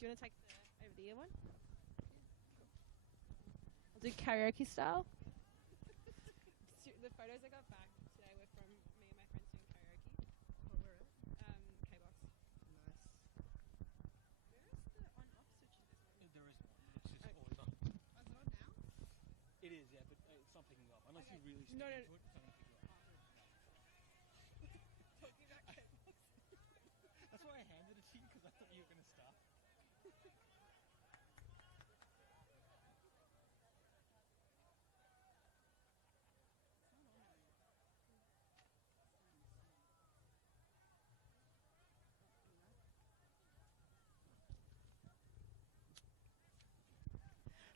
Do you want to take the over the ear one? I'll do karaoke style. The photos I got back today were from me and my friends doing karaoke. Oh, where at? K-Box. Nice. Where is the on-off switch in this one? There is one. It's just always on. Oh, is it on now? It is, yeah, but it's not picking up. Unless you really stick No, into it, it's not going to pick you up. Talking about K-Box. That's why I handed it to you, because I thought you were going to start.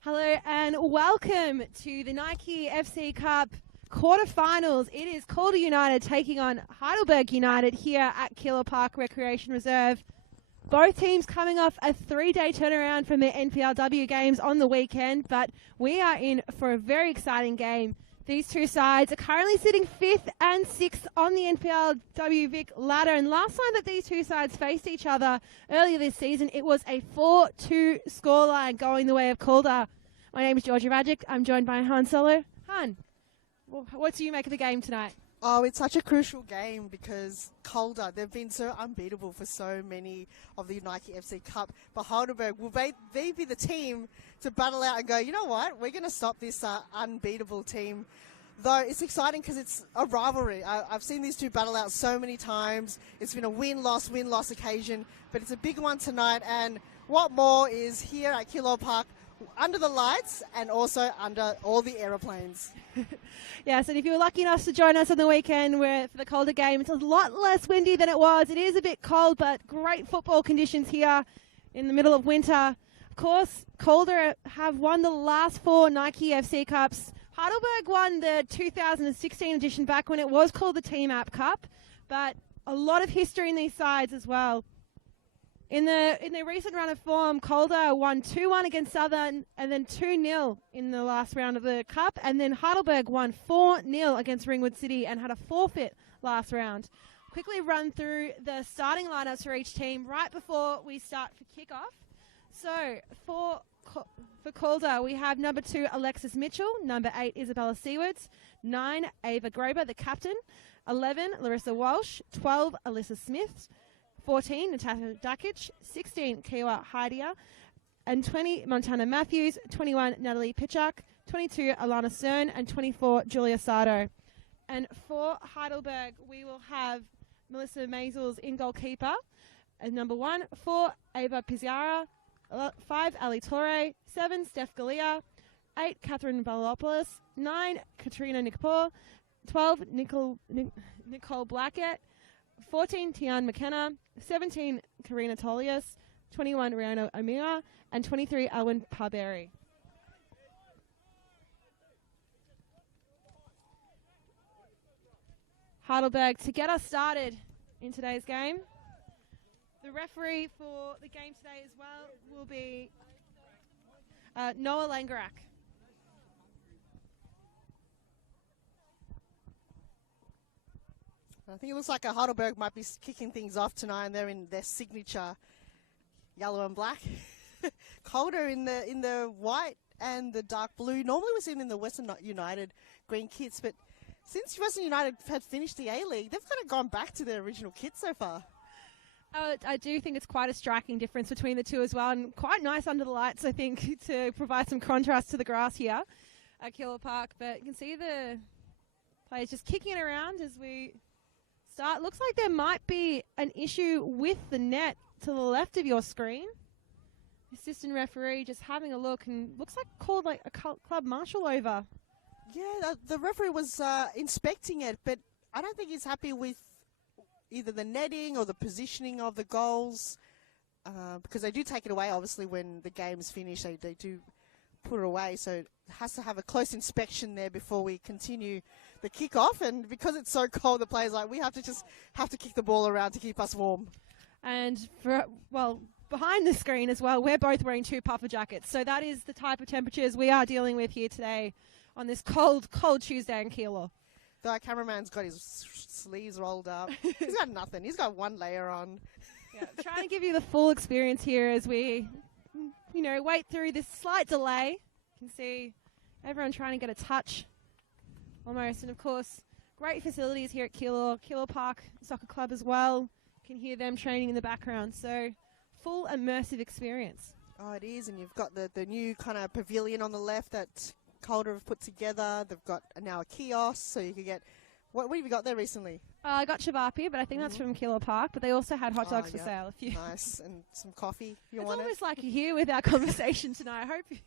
Hello and welcome to the Nike FC Cup quarterfinals. It is Calder United taking on Heidelberg United here at Keilor Park Recreation Reserve. Both teams coming off a 3-day turnaround from their NPLW games on the weekend, but we are in for a very exciting game. These two sides are currently sitting 5th and 6th on the NPLW Vic ladder, and last time that these two sides faced each other earlier this season, it was a 4-2 scoreline going the way of Calder. My name is Georgia Magic. I'm joined by Han Solo. Han, what do you make of the game tonight? Oh, it's such a crucial game because Calder, they've been so unbeatable for so many of the Nike FC Cup. But Heidelberg, will they be the team to battle out and go, you know what, we're going to stop this unbeatable team? Though it's exciting because it's a rivalry. I've seen these two battle out so many times. It's been a win-loss occasion, but it's a big one tonight. And what more is here at Keilor Park, under the lights and also under all the aeroplanes. Yes, and if you were lucky enough to join us on the weekend for the Calder game, it's a lot less windy than it was. It is a bit cold, but great football conditions here in the middle of winter. Of course, Calder have won the last 4 Nike FC Cups. Heidelberg won the 2016 edition back when it was called the Team App Cup, but a lot of history in these sides as well. In the recent run of form, Calder won 2-1 against Southern and then 2-0 in the last round of the Cup. And then Heidelberg won 4-0 against Ringwood City and had a forfeit last round. Quickly run through the starting lineups for each team right before we start for kickoff. So for Calder, we have number 2, Alexis Mitchell, number 8, Isabella Seawards, 9, Ava Grober, the captain, 11, Larissa Walsh, 12, Alyssa Smith, 14, Natasha Dakic, 16, Kiwa Haidia, and 20, Montana Matthews, 21, Natalie Pichak, 22, Alana Cern, and 24, Julia Sardo. And for Heidelberg, we will have Melissa Maisels in goalkeeper as number 1, 4, Ava Pizarra, 5, Ali Torre, 7, Steph Galea, 8, Catherine Valopoulos, 9, Katrina Nikapor, 12, Nicole Blackett, 14, Tian McKenna, 17, Karina Tolias, 21, Rihanna Amira, and 23, Alwyn Parberry. Heidelberg, to get us started in today's game, the referee for the game today as well will be Noah Langerak. I think it looks like Heidelberg might be kicking things off tonight, and they're in their signature yellow and black. Calder in the white and the dark blue. Normally we see them in the Western United green kits, but since Western United had finished the A-League, they've kind of gone back to their original kit so far. I do think it's quite a striking difference between the two as well, and quite nice under the lights, I think, to provide some contrast to the grass here at Keilor Park. But you can see the players just kicking it around as we start. Looks like there might be an issue with the net to the left of your screen. Assistant referee just having a look, and looks like called like a club marshal over. Yeah, the referee was inspecting it, but I don't think he's happy with either the netting or the positioning of the goals, because they do take it away, obviously, when the game's finished. They do put it away, so it has to have a close inspection there before we continue the kickoff. And because it's so cold, the players we have to kick the ball around to keep us warm. And behind the screen as well, we're both wearing 2 puffer jackets, so that is the type of temperatures we are dealing with here today on this cold Tuesday in Keilor. The cameraman's got his sleeves rolled up. He's got nothing. He's got one layer on. Yeah, trying to give you the full experience here as we, wait through this slight delay. You can see everyone trying to get a touch almost. And, of course, great facilities here at Keilor Park Soccer Club as well. Can hear them training in the background. So full immersive experience. Oh, it is. And you've got the new kind of pavilion on the left that Calder have put together. They've got now a kiosk, so you can get... What have you got there recently? I got Chavapi, but I think that's from Keilor Park. But they also had hot dogs for sale. If you nice. And some coffee. It's almost like you're here with our conversation tonight. I hope you...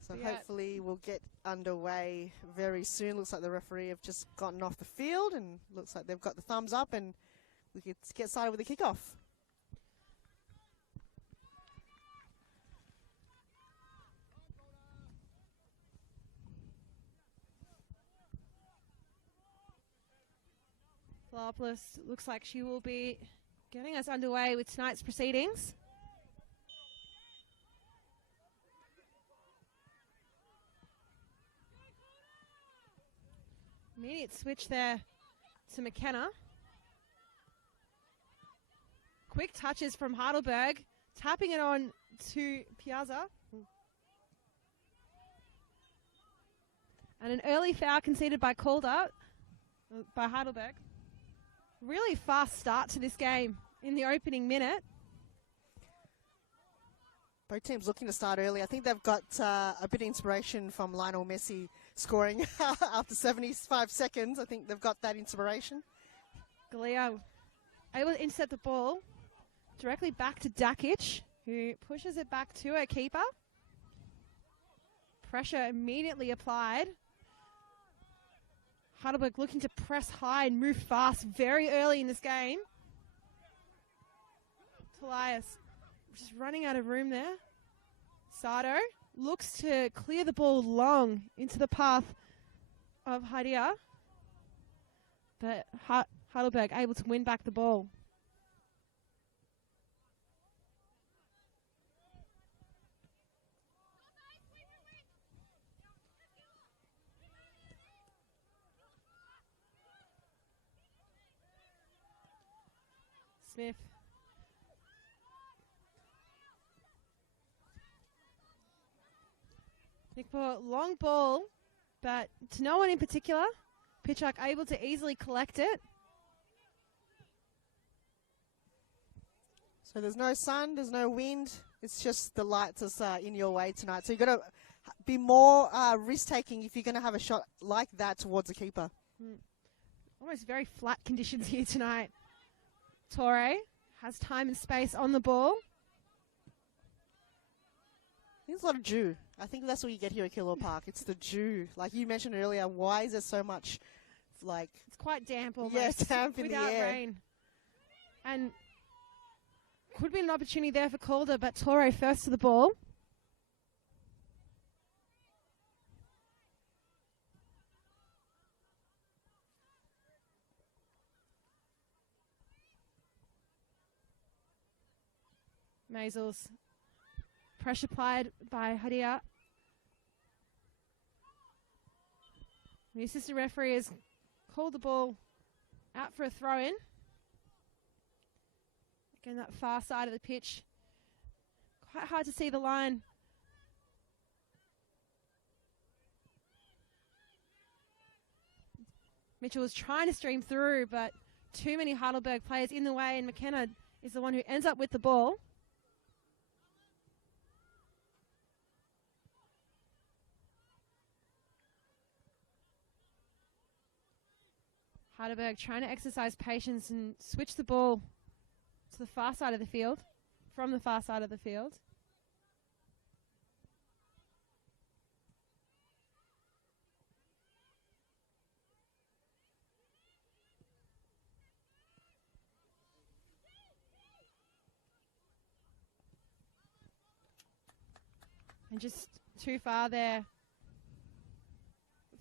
So hopefully we'll get underway very soon. Looks like the referee have just gotten off the field and looks like they've got the thumbs up and we can get started with the kickoff. Flopoulos looks like she will be getting us underway with tonight's proceedings. Immediate switch there to McKenna. Quick touches from Heidelberg, tapping it on to Piazza. And an early foul conceded by Calder, by Heidelberg. Really fast start to this game in the opening minute. Both teams looking to start early. I think they've got a bit of inspiration from Lionel Messi scoring after 75 seconds. I think they've got that inspiration. Galea able to intercept the ball directly back to Dakic, who pushes it back to her keeper. Pressure immediately applied. Heidelberg looking to press high and move fast very early in this game. Talias just running out of room there. Sato looks to clear the ball long into the path of Hadia. But Heidelberg able to win back the ball. Smith. Long ball, but to no one in particular. Pitchak able to easily collect it. So there's no sun, there's no wind. It's just the lights are in your way tonight. So you've got to be more risk-taking if you're going to have a shot like that towards the keeper. Almost very flat conditions here tonight. Torre has time and space on the ball. There's a lot of dew. I think that's what you get here at Keilor Park. It's the dew. Like you mentioned earlier, why is there so much, It's quite damp almost. Yeah, damp in the air. Without rain. And could be an opportunity there for Calder, but Torre first to the ball. Maisels. Pressure applied by Hadia. The assistant referee has called the ball out for a throw-in. Again, that far side of the pitch. Quite hard to see the line. Mitchell was trying to stream through, but too many Heidelberg players in the way, and McKenna is the one who ends up with the ball. Heidelberg trying to exercise patience and switch the ball to the far side of the field, from the far side of the field. And just too far there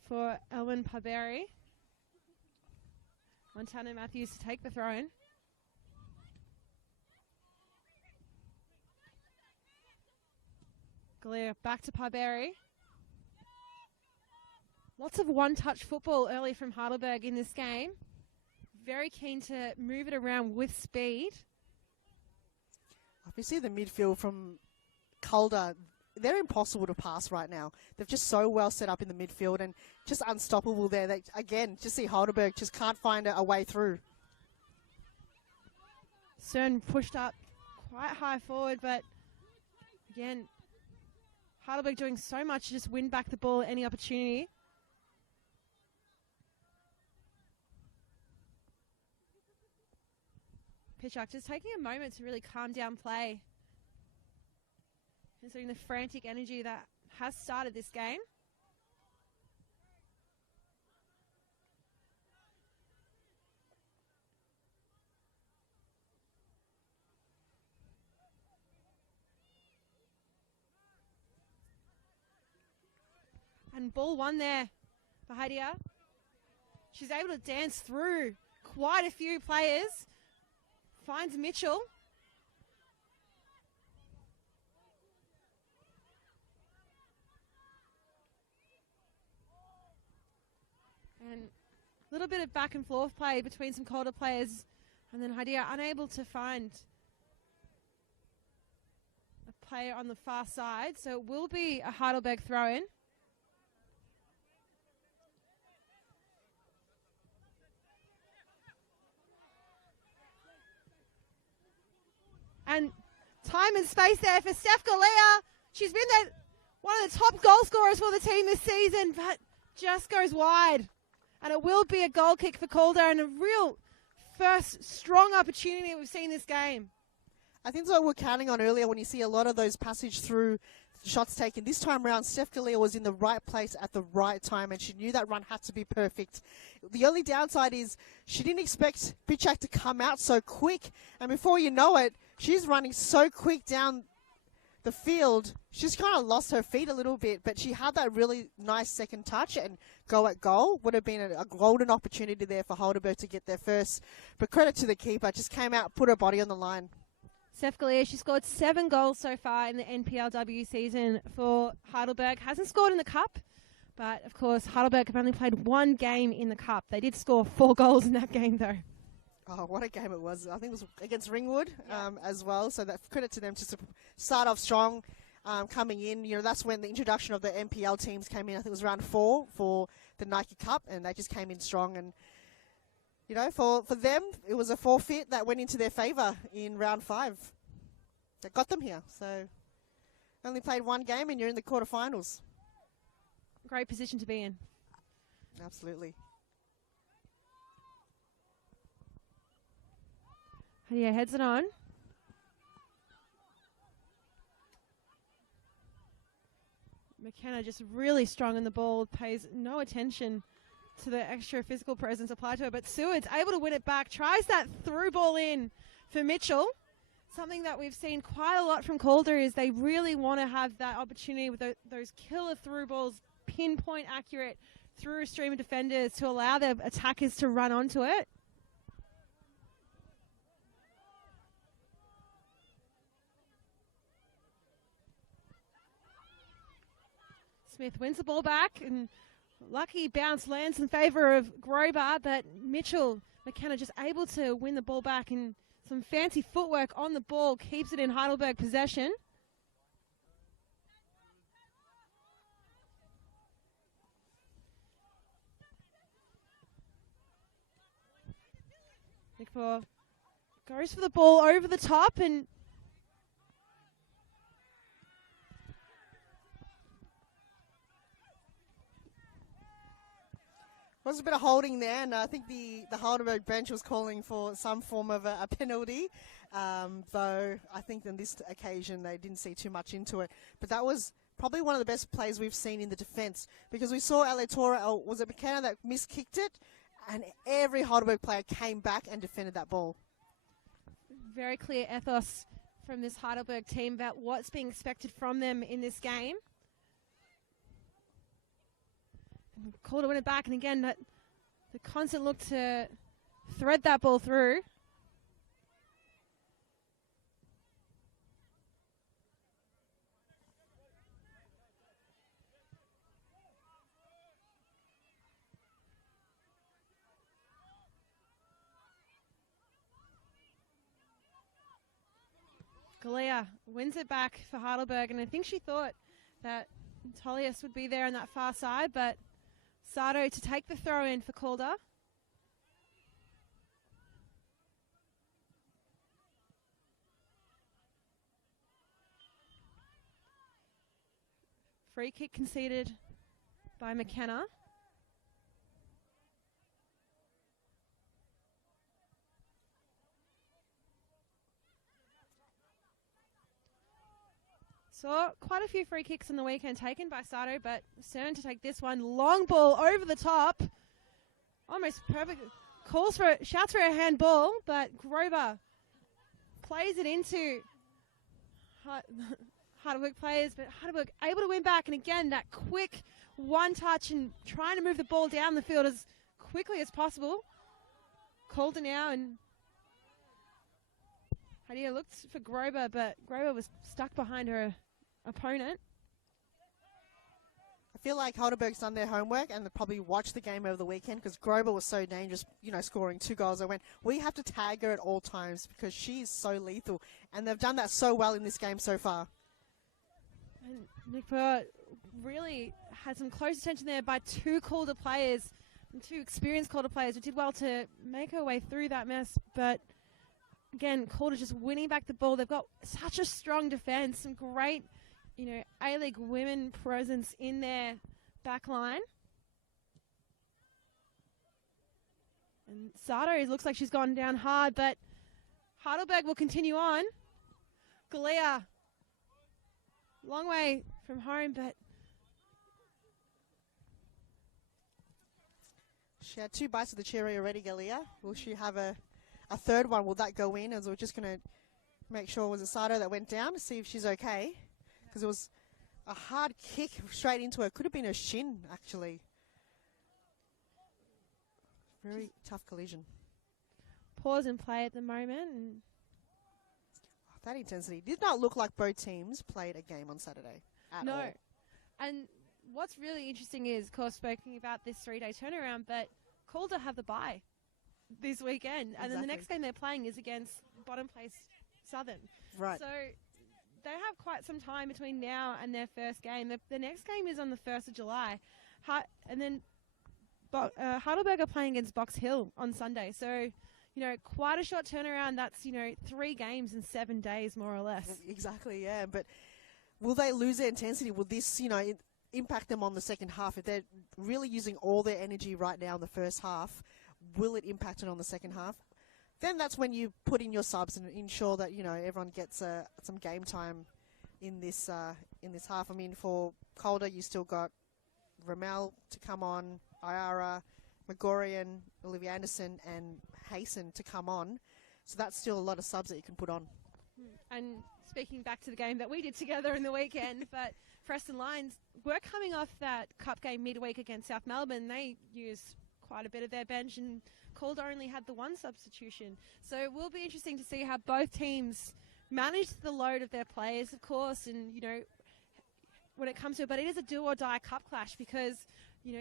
for Elwyn Paberi. Montana Matthews to take the throw-in. Galea back to Paberi. Lots of one-touch football early from Heidelberg in this game. very keen to move it around with speed. If you see the midfield from Calder, they're impossible to pass right now. They're just so well set up in the midfield and just unstoppable there. They, again, just see Heidelberg just can't find a way through. Cern pushed up quite high forward, but again, Heidelberg doing so much to just win back the ball at any opportunity. Pitchak just taking a moment to really calm down play, considering the frantic energy that has started this game. And ball one there for Hadia. She's able to dance through quite a few players. Finds Mitchell. And a little bit of back and forth play between some Calder players. And then Hadia unable to find a player on the far side. So it will be a Heidelberg throw-in. And time and space there for Steph Galea. She's been one of the top goal scorers for the team this season, but just goes wide. And it will be a goal kick for Calder and a real first strong opportunity we've seen this game. I think that's what we're counting on earlier when you see a lot of those passage through shots taken. This time around, Steph Galea was in the right place at the right time, and she knew that run had to be perfect. The only downside is she didn't expect Pitchak to come out so quick, and before you know it, she's running so quick down the field. She's kind of lost her feet a little bit, but she had that really nice second touch and go at goal. Would have been a golden opportunity there for Heidelberg to get their first. But credit to the keeper, just came out, put her body on the line. Steph Galea, she scored 7 goals so far in the NPLW season for Heidelberg. Hasn't scored in the Cup, but of course Heidelberg have only played 1 game in the Cup. They did score 4 goals in that game though. Oh, what a game it was. I think it was against Ringwood as well. So that credit to them to start off strong coming in. You know, that's when the introduction of the NPL teams came in. I think it was round 4 for the Nike Cup, and they just came in strong. And, you know, for them, it was a forfeit that went into their favour in round 5. That got them here. So only played 1 game and you're in the quarterfinals. Great position to be in. Absolutely. Yeah, heads it on. McKenna just really strong in the ball, pays no attention to the extra physical presence applied to her. But Seward's able to win it back, tries that through ball in for Mitchell. Something that we've seen quite a lot from Calder is they really want to have that opportunity with those killer through balls, pinpoint accurate through a stream of defenders to allow their attackers to run onto it. Smith wins the ball back, and lucky bounce lands in favour of Grober, but McKenna just able to win the ball back, and some fancy footwork on the ball keeps it in Heidelberg possession. Nickfor goes for the ball over the top, and was a bit of holding there, and I think the Heidelberg bench was calling for some form of a penalty, though I think on this occasion they didn't see too much into it. But that was probably one of the best plays we've seen in the defence, because we saw Aletora, was it McKenna that miskicked it, and every Heidelberg player came back and defended that ball. Very clear ethos from this Heidelberg team about what's being expected from them in this game. Calder win it back, and again, the constant look to thread that ball through. Galea wins it back for Heidelberg, and I think she thought that Tolius would be there on that far side, but Sato to take the throw in for Calder. Free kick conceded by McKenna. Saw quite a few free kicks on the weekend taken by Sato, but Cern to take this one. Long ball over the top. Almost perfect. Shouts for a handball, but Grover plays it into Heidelberg players, but Heidelberg able to win back. And again, that quick one touch and trying to move the ball down the field as quickly as possible. Calder now, and Hadia looked for Grover, but Grover was stuck behind her opponent. I feel like Heidelberg's done their homework and they probably watched the game over the weekend because Grover was so dangerous, scoring 2 goals. They went, we have to tag her at all times because she's so lethal. And they've done that so well in this game so far. And Nick Burr really had some close attention there by 2 Calder players, and 2 experienced Calder players who did well to make her way through that mess. But again, Calder just winning back the ball. They've got such a strong defense, some great A-League women presence in their back line. And Sato looks like she's gone down hard, but Heidelberg will continue on. Galea, long way from home, but she had 2 bites of the cherry already, Galea. Will she have a third one? Will that go in? As we're just going to make sure it was a Sato that went down to see if she's okay. Because it was a hard kick straight into her. Could have been her shin, actually. Very tough collision. Pause and play at the moment. And that intensity did not look like both teams played a game on Saturday at all. No. And what's really interesting is, of course, speaking about this 3-day turnaround, but Calder have the bye this weekend. And then the next game they're playing is against bottom place Southern. Right. So they have quite some time between now and their first game. The next game is on the 1st of July. And then Heidelberg are playing against Box Hill on Sunday. So, quite a short turnaround. That's, 3 games in 7 days, more or less. Exactly, yeah. But will they lose their intensity? Will this, impact them on the second half? If they're really using all their energy right now in the first half, will it impact it on the second half? Then that's when you put in your subs and ensure that everyone gets some game time in this half. I mean, for Calder, you still got Ramel to come on, Iara, Megorian, Olivia Anderson, and Hasten to come on. So that's still a lot of subs that you can put on. And speaking back to the game that we did together in the weekend, but Preston Lions were coming off that cup game midweek against South Melbourne. They used quite a bit of their bench, and Calder only had the 1 substitution. So it will be interesting to see how both teams manage the load of their players, of course, and, when it comes to it. But it is a do-or-die cup clash because,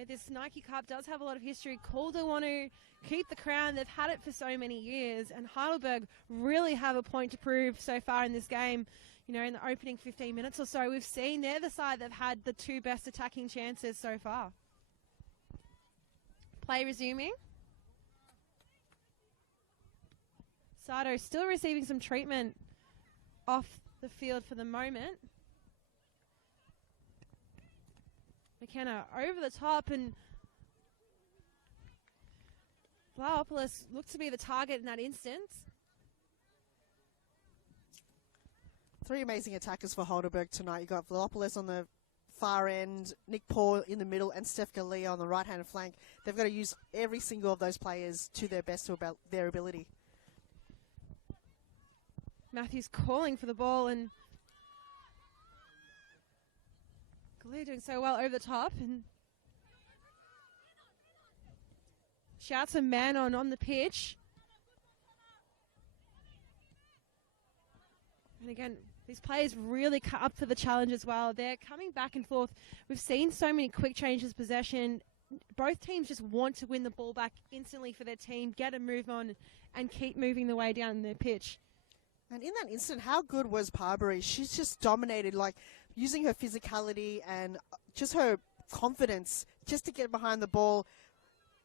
this Nike Cup does have a lot of history. Calder want to keep the crown. They've had it for so many years, and Heidelberg really have a point to prove so far in this game. In the opening 15 minutes or so, we've seen they're the side that have had the 2 best attacking chances so far. Play resuming. Sato still receiving some treatment off the field for the moment. McKenna over the top, and Vlaopoulos looked to be the target in that instance. 3 amazing attackers for Heidelberg tonight. You got Vlaopoulos on the far end, Nick Paul in the middle, and Steph Galea on the right-hand flank. They've got to use every single of those players to their best, to about their ability. Matthews calling for the ball, and Galea doing so well over the top, and shouts a man on the pitch. And again, these players really cut up for the challenge as well. They're coming back and forth. We've seen so many quick changes possession. Both teams just want to win the ball back instantly for their team, get a move on, and keep moving the way down the pitch. And in that instant, how good was Parbury? She's just dominated, like using her physicality and just her confidence just to get behind the ball.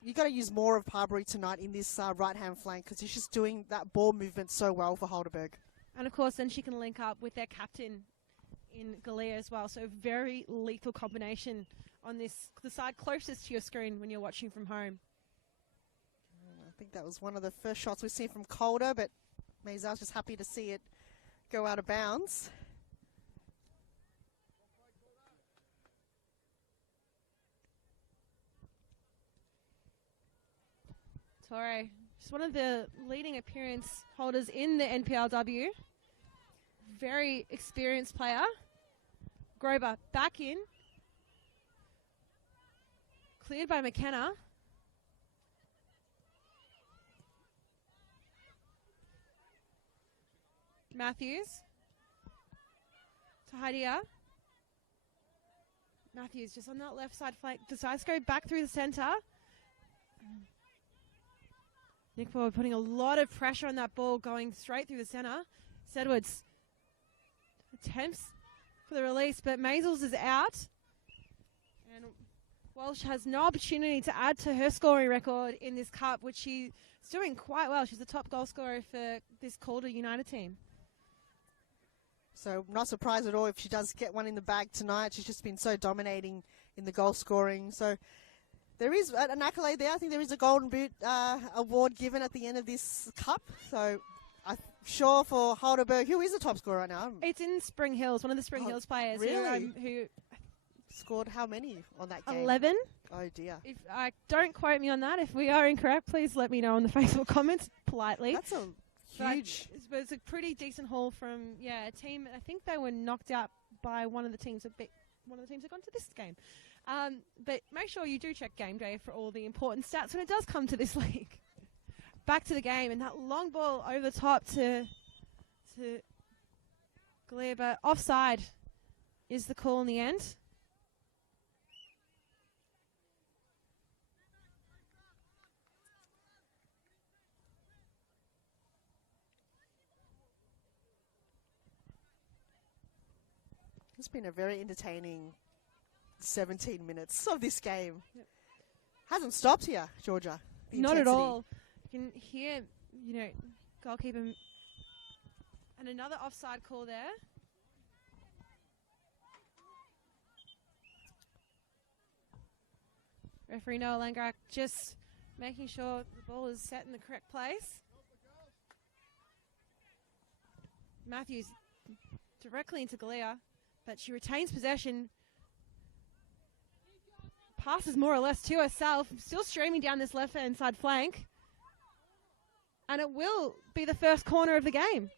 You got to use more of Parbury tonight in this right-hand flank because she's just doing that ball movement so well for Heidelberg. And of course, then she can link up with their captain in Galea as well. So very lethal combination on the side closest to your screen when you're watching from home. I think that was one of the first shots we've seen from Calder, but Maisar's just happy to see it go out of bounds. Torre, just one of the leading appearance holders in the NPLW. Very experienced player. Grover back in. Cleared by McKenna. Matthews to Haidia. Matthews just on that left side flank. Decides to go back through the centre. Nick Ford putting a lot of pressure on that ball going straight through the centre. Sedwards attempts for the release, but Maisels is out. And Walsh has no opportunity to add to her scoring record in this cup, which she's doing quite well. She's the top goal scorer for this Calder United team. So not surprised at all if she does get one in the bag tonight. She's just been so dominating in the goal scoring. So there is an accolade there. I think there is a Golden Boot award given at the end of this cup. So I'm sure for Heidelberg, who is the top scorer right now? It's in Spring Hills, one of the Spring Hills players. Really? Who scored how many on that game? 11. Oh dear. If don't quote me on that. If we are incorrect, please let me know in the Facebook comments politely. That's a huge. But it's a pretty decent haul from a team. I think they were knocked out by one of the teams that have gone to this game. But make sure you do check Game Day for all the important stats when it does come to this league. Back to the game, and that long ball over the top to Galea, but offside is the call in the end. It's been a very entertaining 17 minutes of this game. Yep. Hasn't stopped here, Georgia. The Not at intensity. all. You can hear, goalkeeper. And another offside call there. Referee Noah Langrak just making sure the ball is set in the correct place. Matthews directly into Galea, but she retains possession. Passes more or less to herself, still streaming down this left-hand side flank. And it will be the first corner of the game.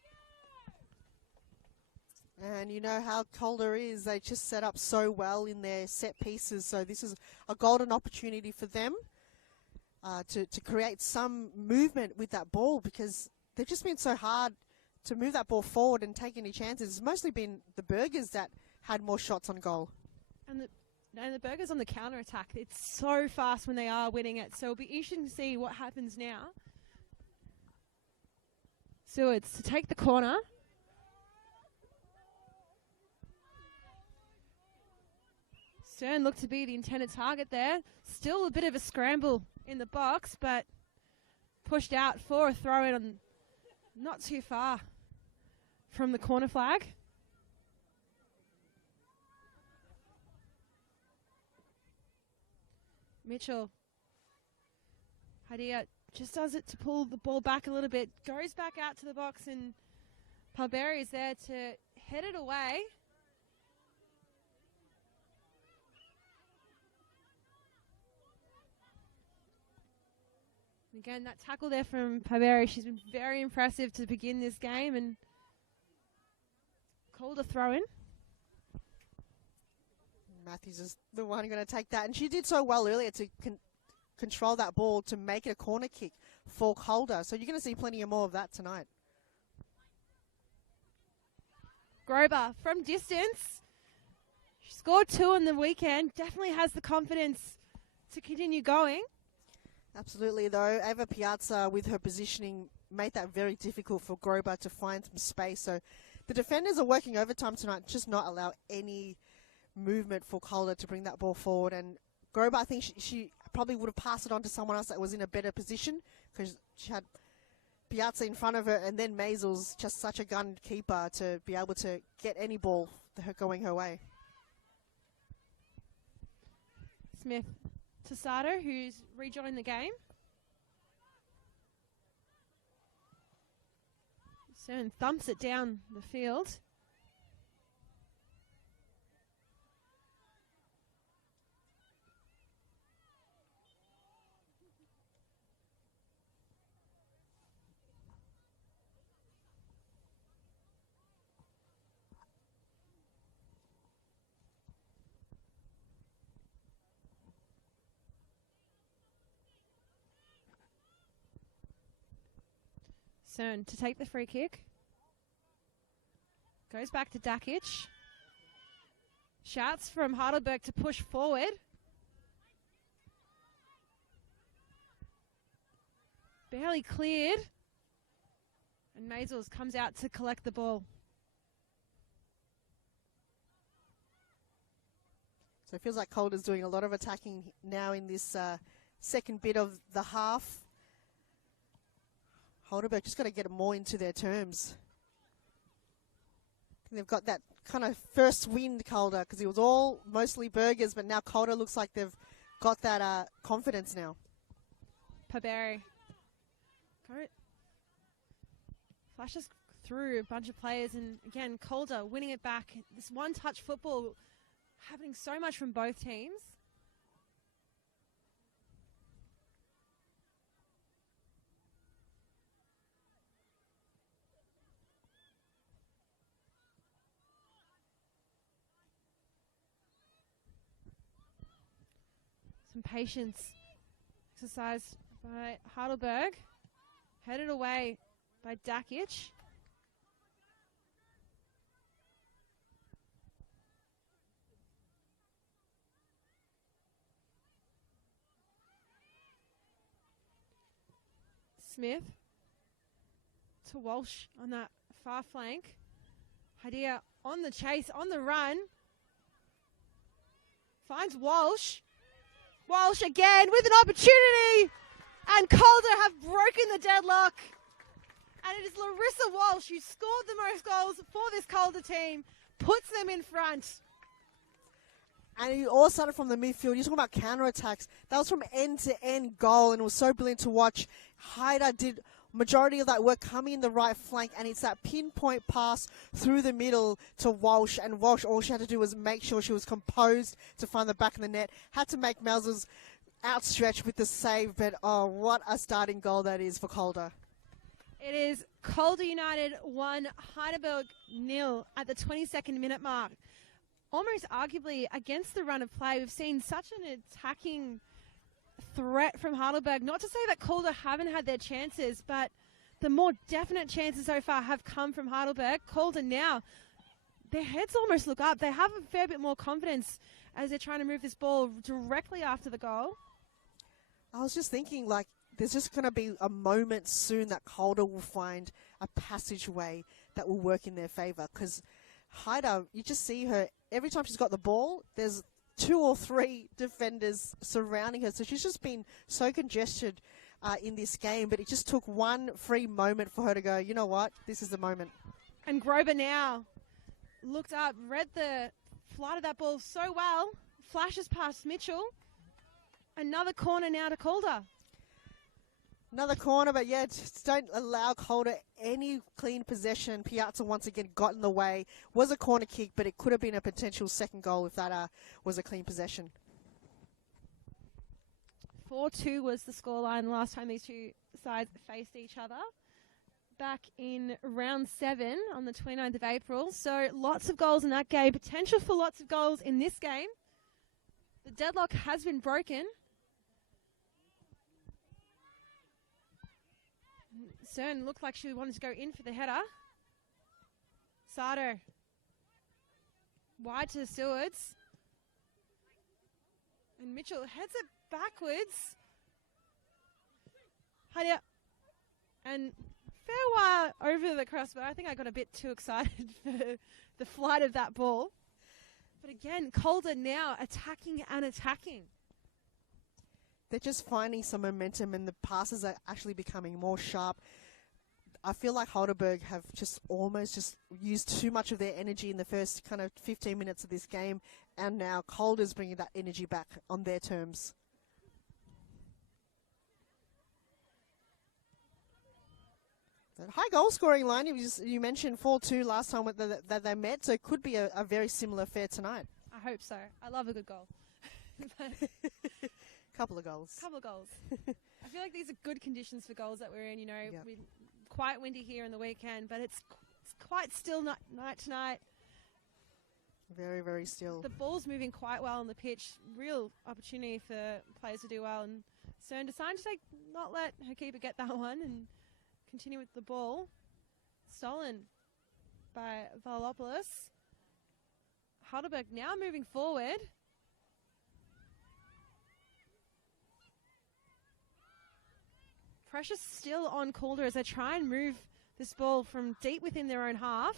And you know how Calder is. They just set up so well in their set pieces. So this is a golden opportunity for them to create some movement with that ball, because they've just been so hard to move that ball forward and take any chances. It's mostly been the Burgers that had more shots on goal. And the Burgers on the counter-attack. It's so fast when they are winning it. So it'll be interesting to see what happens now. Sewards to take the corner. Stern looked to be the intended target there. Still a bit of a scramble in the box, but pushed out for a throw-in on not too far from the corner flag. Mitchell. Haidia just does it to pull the ball back a little bit. Goes back out to the box, and Palberry is there to head it away. Again, that tackle there from Palberry. She's been very impressive to begin this game, and called a throw-in. Matthews is the one going to take that. And she did so well earlier to control that ball to make it a corner kick for Calder. So you're going to see plenty more of that tonight. Grover from distance. She scored 2 on the weekend. Definitely has the confidence to continue going. Absolutely, though. Ava Piazza, with her positioning, made that very difficult for Grober to find some space. So the defenders are working overtime tonight, just not allow any movement for Calder to bring that ball forward. And Grober, I think she probably would have passed it on to someone else that was in a better position because she had Piazza in front of her, and then Maisel's just such a gun keeper to be able to get any ball going her way. Smith to Sato, who's rejoined the game. Cern thumps it down the field. Cern to take the free kick. Goes back to Dakic. Shouts from Heidelberg to push forward. Barely cleared. And Maisels comes out to collect the ball. So it feels like Calder's doing a lot of attacking now in this second bit of the half. Heidelberg just got to get more into their terms. I think they've got that kind of first wind, Calder, because it was all mostly burgers, but now Calder looks like they've got that confidence now. Paberry. Flashes through a bunch of players, and again, Calder winning it back. This one-touch football happening so much from both teams. Some patience exercised by Heidelberg. Headed away by Dakic. Smith to Walsh on that far flank. Hadia on the chase, on the run. Finds Walsh. Walsh again with an opportunity. And Calder have broken the deadlock. And it is Larissa Walsh who scored the most goals for this Calder team. Puts them in front. And it all started from the midfield. You're talking about counter-attacks. That was from end-to-end goal, and it was so brilliant to watch. Haida did majority of that work coming in the right flank, and it's that pinpoint pass through the middle to Walsh. And Walsh, all she had to do was make sure she was composed to find the back of the net. Had to make Melsels outstretch with the save, but oh, what a starting goal that is for Calder. It is Calder United 1, Heidelberg 0 at the 22nd minute mark. Almost arguably against the run of play, we've seen such an attacking threat from Heidelberg. Not to say that Calder haven't had their chances, but the more definite chances so far have come from Heidelberg. Calder now, their heads almost look up. They have a fair bit more confidence as they're trying to move this ball directly after the goal. I was just thinking, like, there's just going to be a moment soon that Calder will find a passageway that will work in their favour. Because Haida, you just see her, every time she's got the ball, there's 2 or 3 defenders surrounding her. So she's just been so congested in this game. But it just took one free moment for her to go, you know what, this is the moment. And Grober now looked up, read the flight of that ball so well, flashes past Mitchell. Another corner now to Calder. Another corner, but yeah, just don't allow Calder any clean possession. Piazza once again got in the way. Was a corner kick, but it could have been a potential second goal if that was a clean possession. 4-2 was the scoreline last time these two sides faced each other. Back in round 7 on the 29th of April. So lots of goals in that game. Potential for lots of goals in this game. The deadlock has been broken. Cern looked like she wanted to go in for the header. Sato. Wide to Stewards. And Mitchell heads it backwards. Hadia. And fair while over the crossbar. I think I got a bit too excited for the flight of that ball. But again, Calder now attacking and attacking. They're just finding some momentum and the passes are actually becoming more sharp. I feel like Heidelberg have just almost just used too much of their energy in the first kind of 15 minutes of this game, and now Calder's bringing that energy back on their terms. That high goal scoring line, you mentioned 4-2 last time that they met, so it could be a very similar affair tonight. I hope so. I love a good goal. Couple of goals. I feel like these are good conditions for goals that we're in. You know, we're quite windy here in the weekend, but it's quite still night tonight. Very, very still. The ball's moving quite well on the pitch. Real opportunity for players to do well. And Stern decided to not let her keeper get that one and continue with the ball. Stolen by Valopoulos. Heidelberg now moving forward. Pressure still on Calder as they try and move this ball from deep within their own half.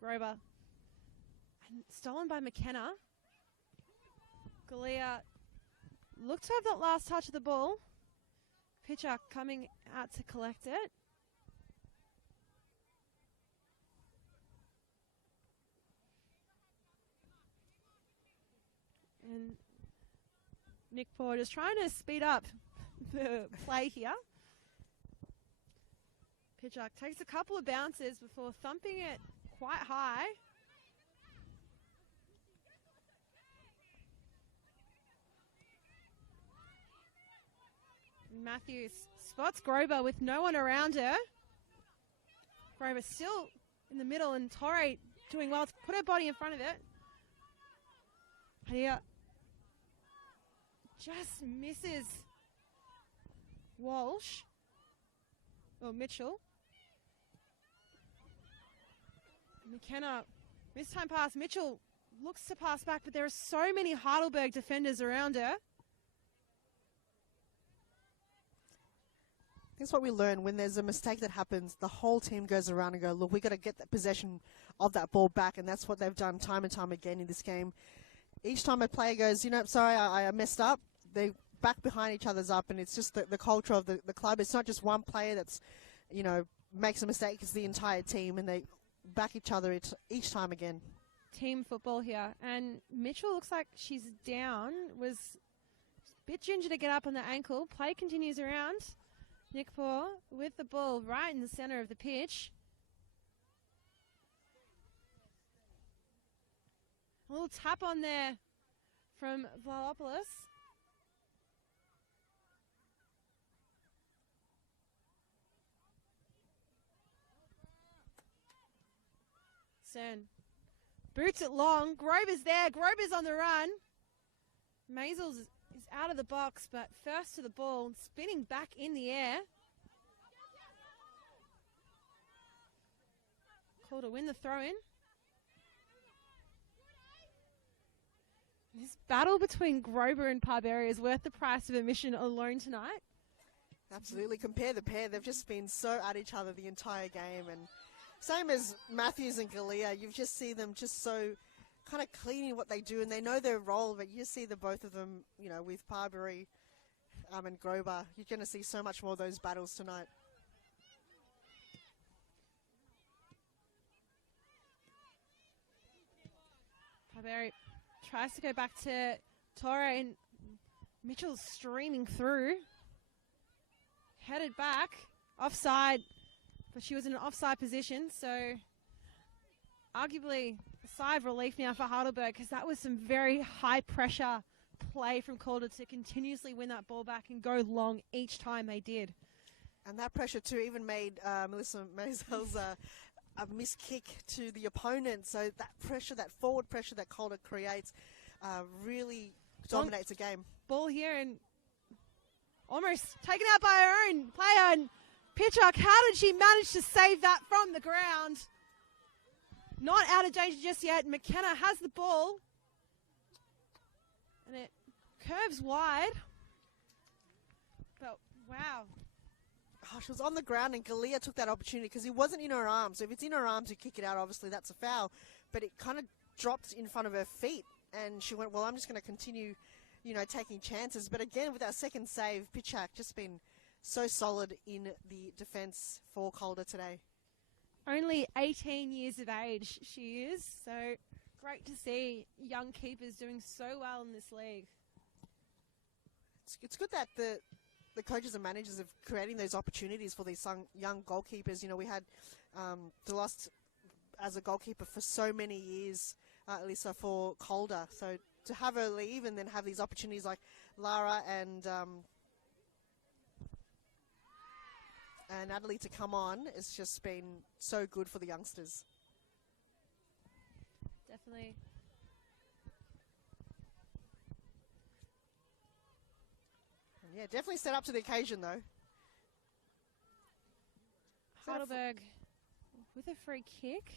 Grover. And stolen by McKenna. Galea looked to have that last touch of the ball. Pitcher coming out to collect it. And Nick Ford is trying to speed up the play here. Pitcher takes a couple of bounces before thumping it quite high. Matthews spots Grover with no one around her. Grover still in the middle and Torre doing well to put her body in front of it. Here just misses Walsh or Mitchell. McKenna, mistime pass. Mitchell looks to pass back, but there are so many Heidelberg defenders around her. That's what we learn when there's a mistake that happens. The whole team goes around and go, look, we got to get that possession of that ball back, and that's what they've done time and time again in this game. Each time a player goes, sorry, I messed up, they back behind each other's up, and it's just the culture of the club. It's not just one player that's, makes a mistake. It's the entire team, and they back each other each time again. Team football here. And Mitchell looks like she's down, was a bit ginger to get up on the ankle. Play continues around. Nick Paul with the ball right in the center of the pitch. A little tap on there from Valopoulos. Stern boots it long. Grover's there. Grover's on the run. Maisels is out of the box, but first to the ball, spinning back in the air. Call to win the throw-in. This battle between Grover and Parberry is worth the price of admission alone tonight. Absolutely. Compare the pair. They've just been so at each other the entire game. And same as Matthews and Galea, you just see them just so kind of clean in what they do, and they know their role, but you just see the both of them, with Parberry and Grover. You're going to see so much more of those battles tonight. Parberry tries to go back to Torre, and Mitchell's streaming through. Headed back, offside, but she was in an offside position, so arguably a sigh of relief now for Heidelberg, because that was some very high pressure play from Calder to continuously win that ball back and go long each time they did. And that pressure too even made Melissa Maisel's a missed kick to the opponent. So that pressure, that forward pressure that Calder creates really dominates the game. Ball here and almost taken out by her own player. And Pitchock, how did she manage to save that from the ground? Not out of danger just yet. McKenna has the ball. And it curves wide. But, wow. Oh, she was on the ground and Galia took that opportunity because he wasn't in her arms. So if it's in her arms, you kick it out. Obviously, that's a foul. But it kind of dropped in front of her feet. And she went, well, I'm just going to continue, taking chances. But again, with that second save, Pichak just been so solid in the defence for Calder today. Only 18 years of age she is. So great to see young keepers doing so well in this league. It's good that the coaches and managers are creating those opportunities for these young goalkeepers. We had Delost as a goalkeeper for so many years, Alyssa, for Calder. So to have her leave and then have these opportunities like Lara and Natalie to come on, it's just been so good for the youngsters. Definitely. And yeah, definitely set up to the occasion though. Heidelberg with a free kick.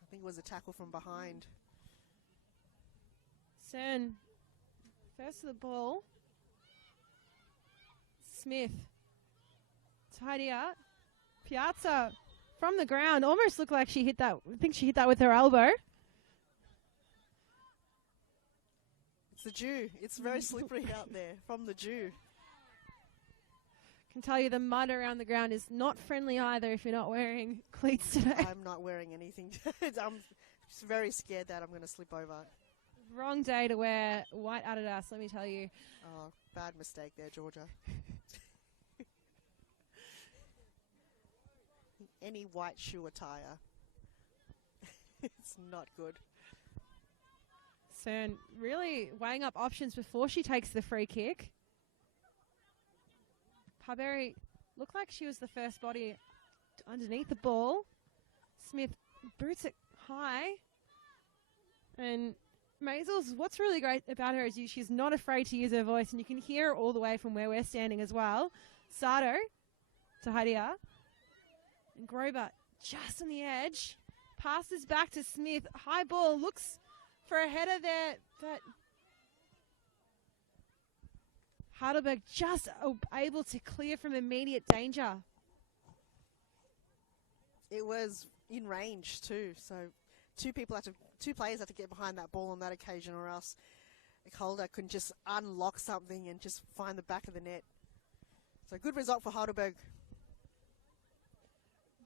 I think it was a tackle from behind. Cern first to the ball. Smith. Tidy up. Piazza from the ground. Almost looked like she hit that. I think she hit that with her elbow. It's the dew. It's very slippery out there from the dew. Can tell you the mud around the ground is not friendly either if you're not wearing cleats today. I'm not wearing anything. I'm just very scared that I'm going to slip over. Wrong day to wear white Adidas, let me tell you. Oh, bad mistake there, Georgia. Any white shoe attire. It's not good. Cern really weighing up options before she takes the free kick. Parberry looked like she was the first body underneath the ball. Smith boots it high. And Maisels, what's really great about her is she's not afraid to use her voice, and you can hear her all the way from where we're standing as well. Sato to Hadia. And Grover just on the edge. Passes back to Smith. High ball, looks for a header there, but Heidelberg just able to clear from immediate danger. It was in range too, so two players had to get behind that ball on that occasion, or else Calder couldn't just unlock something and just find the back of the net. So good result for Heidelberg.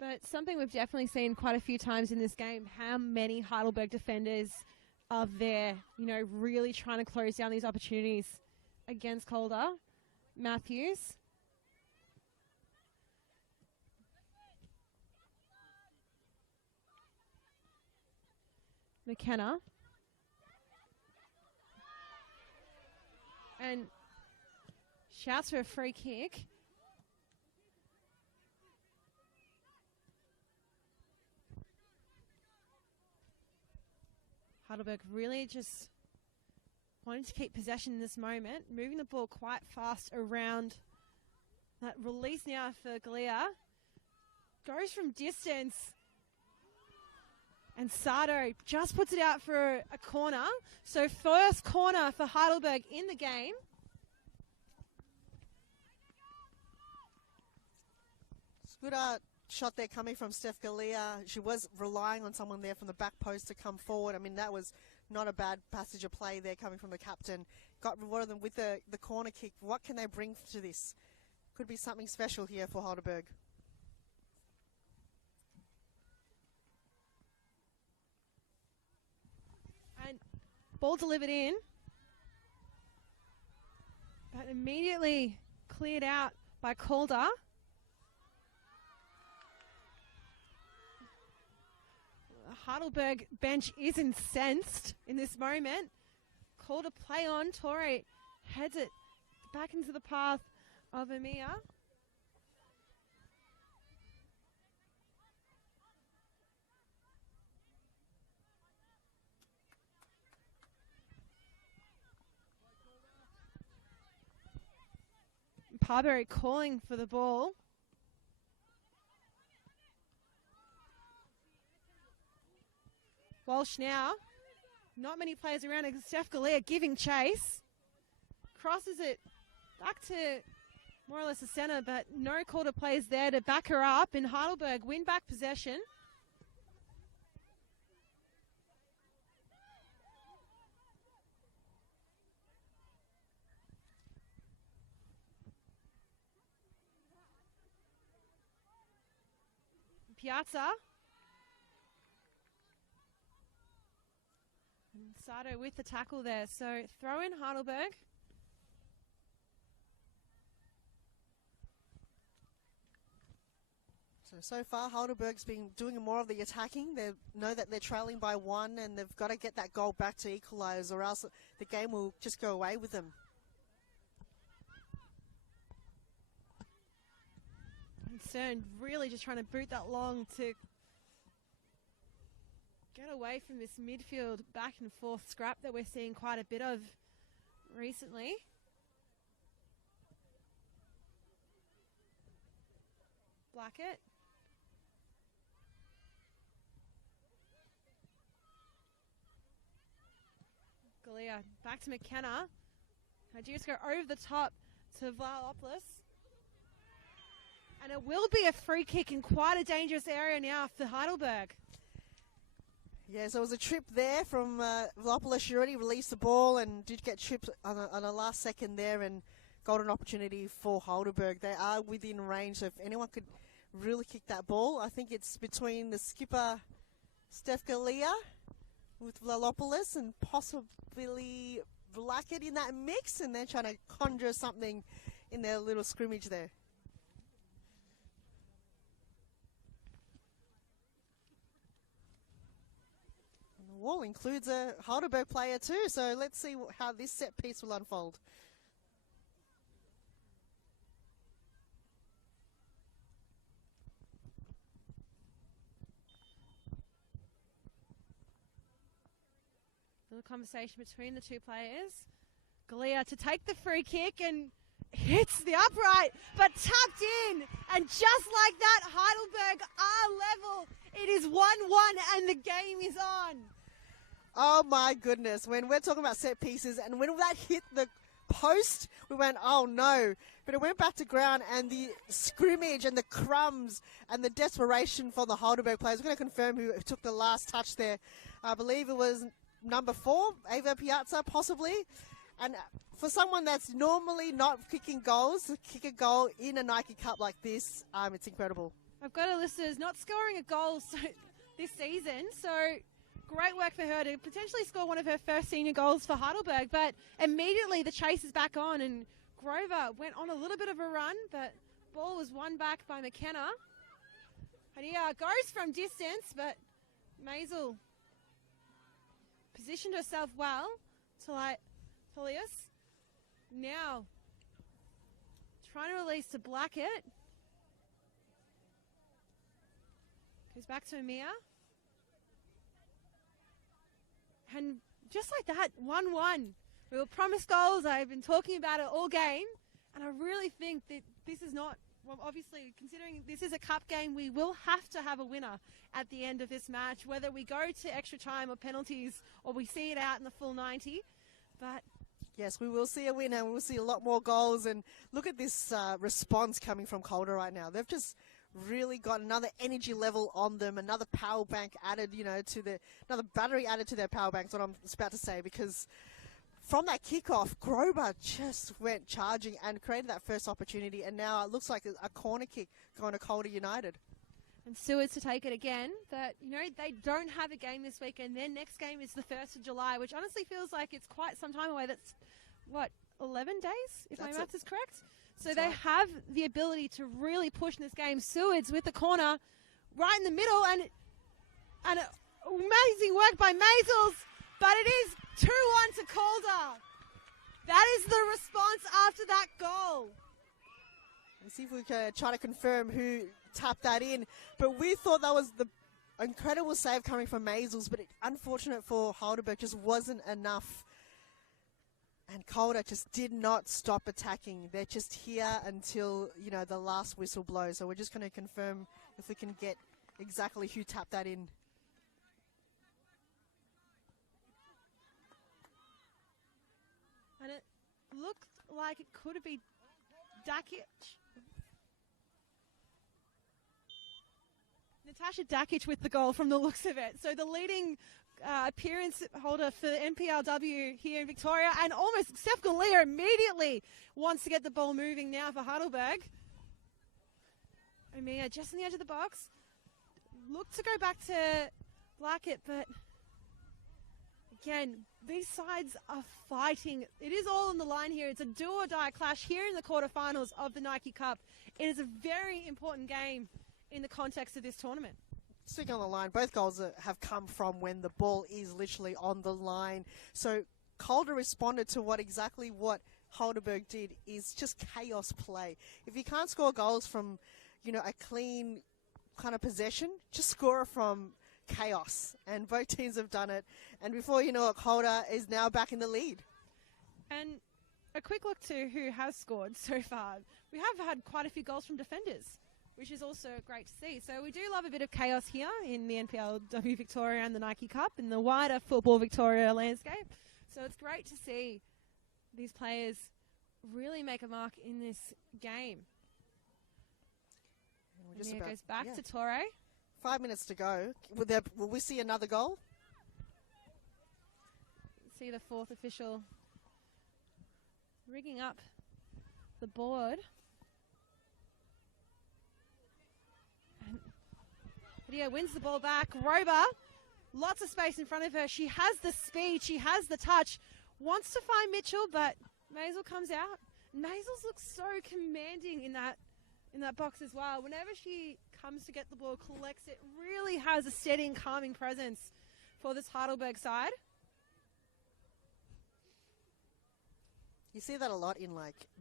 But something we've definitely seen quite a few times in this game, how many Heidelberg defenders are there, really trying to close down these opportunities against Calder. Matthews. McKenna. And shouts for a free kick. Heidelberg really just wanting to keep possession in this moment, moving the ball quite fast around that release now for Galia. Goes from distance. And Sato just puts it out for a corner. So first corner for Heidelberg in the game. It's a good shot there coming from Steph Galia. She was relying on someone there from the back post to come forward. I mean, that was not a bad passage of play there coming from the captain. Got rewarded them with the corner kick. What can they bring to this? Could be something special here for Heidelberg. And ball delivered in. But immediately cleared out by Calder. Heidelberg bench is incensed in this moment. Calder play on. Torre heads it back into the path of Amia. Parberry calling for the ball. Walsh now. Not many players around. Steph Galea giving chase. Crosses it back to more or less the centre, but no Calder players there to back her up. And Heidelberg win back possession. Piazza. And Sato with the tackle there. So throw in Heidelberg. So far, Heidelberg's been doing more of the attacking. They know that they're trailing by 1 and they've got to get that goal back to equalise or else the game will just go away with them. Concerned, really just trying to boot that long to get away from this midfield back and forth scrap that we're seeing quite a bit of recently. Blackett. Galea back to McKenna. Nigeria's go over the top to Vlaopoulos. And it will be a free kick in quite a dangerous area now for Heidelberg. Yeah, so it was a trip there from Vlaopoulos. She already released the ball and did get tripped on a last second there and got an opportunity for Heidelberg. They are within range, so if anyone could really kick that ball, I think it's between the skipper, Steph Galea, with Vlaopoulos and possibly Blackett in that mix, and they're trying to conjure something in their little scrimmage there. And the wall includes a Heidelberg player too, so let's see how this set piece will unfold. Little conversation between the two players. Galea to take the free kick and hits the upright, but tucked in. And just like that, Heidelberg are level. It is 1-1 and the game is on. Oh my goodness, when we're talking about set pieces and when that hit the post, we went, oh no. But it went back to ground and the scrimmage and the crumbs and the desperation for the Heidelberg players. We're going to confirm who took the last touch there. I believe it was number 4, Ava Piazza, possibly. And for someone that's normally not kicking goals, to kick a goal in a Nike Cup like this, it's incredible. I've got a list as not scoring a goal this season, so great work for her to potentially score one of her first senior goals for Heidelberg. But immediately the chase is back on, and Grover went on a little bit of a run, but ball was won back by McKenna. Hadia goes from distance, but Maisel positioned herself well to like Polius. Now trying to release to Blackett. Goes back to Amir. And just like that, 1-1. We were promised goals. I've been talking about it all game. And I really think that this is not, well, obviously, considering this is a cup game, we will have to have a winner at the end of this match, whether we go to extra time or penalties or we see it out in the full 90. But yes, we will see a winner. We will see a lot more goals. And look at this response coming from Calder right now. They've just really got another energy level on them, another power bank added, another battery added to their power banks, what I'm about to say, because from that kickoff, Grover just went charging and created that first opportunity, and now it looks like a corner kick going to Calder United. And Seward's to take it again, but, they don't have a game this weekend. Their next game is the 1st of July, which honestly feels like it's quite some time away. That's, 11 days, if my maths is correct? So they have the ability to really push in this game. Seward's with the corner right in the middle, and amazing work by Maisels, but it is 2-1 to Calder. That is the response after that goal. Let's see if we can try to confirm who tapped that in. But we thought that was the incredible save coming from Maisels, but unfortunate for Heidelberg, just wasn't enough. And Calder just did not stop attacking. They're just here until, the last whistle blows. So we're just going to confirm if we can get exactly who tapped that in. And it looked like it could have been Dakic. Natasha Dakic with the goal from the looks of it. So the leading appearance holder for NPLW here in Victoria, and almost Steph Galea immediately wants to get the ball moving now for Heidelberg. Omia just on the edge of the box. Look to go back to Blackett, but again, these sides are fighting. It is all on the line here. It's a do or die clash here in the quarterfinals of the Nike Cup. It is a very important game in the context of this tournament. Speaking on the line, both goals have come from when the ball is literally on the line. So Calder responded to what Heidelberg did, is just chaos play. If you can't score goals from, a clean kind of possession, just score from chaos. And both teams have done it. And before you know it, Calder is now back in the lead. And a quick look to who has scored so far. We have had quite a few goals from defenders, which is also great to see. So we do love a bit of chaos here in the NPLW Victoria and the Nike Cup and the wider football Victoria landscape. So it's great to see these players really make a mark in this game. And it goes back to Torre. 5 minutes to go. Will we see another goal? See the fourth official rigging up the board. Padilla wins the ball back. Roba, lots of space in front of her. She has the speed. She has the touch. Wants to find Mitchell, but Maisel comes out. Maisel looks so commanding in that box as well. Whenever she comes to get the ball, collects it, really has a steady and calming presence for this Heidelberg side. You see that a lot in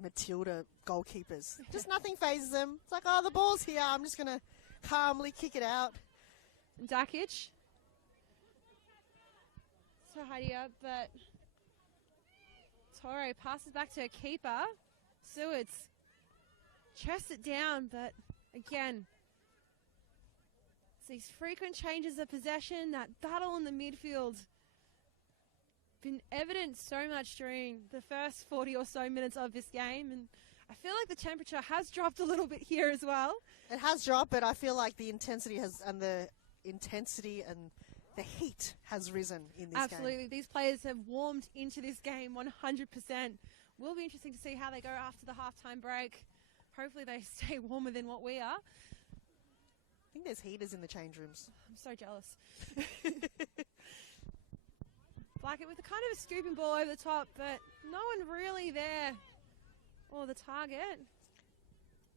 Matilda goalkeepers. Just nothing phases them. It's like, oh, the ball's here. I'm just going to calmly kick it out. Dakic. So Hadia, but Torre passes back to her keeper. Sewards chests it down, but again, it's these frequent changes of possession, that battle in the midfield, been evident so much during the first 40 or so minutes of this game, and I feel like the temperature has dropped a little bit here as well. It has dropped, but I feel like the intensity and the heat has risen in this game. Absolutely. These players have warmed into this game 100%. Will be interesting to see how they go after the halftime break. Hopefully they stay warmer than what we are. I think there's heaters in the change rooms. I'm so jealous. Blackett with a kind of a scooping ball over the top, but no one really there or the target.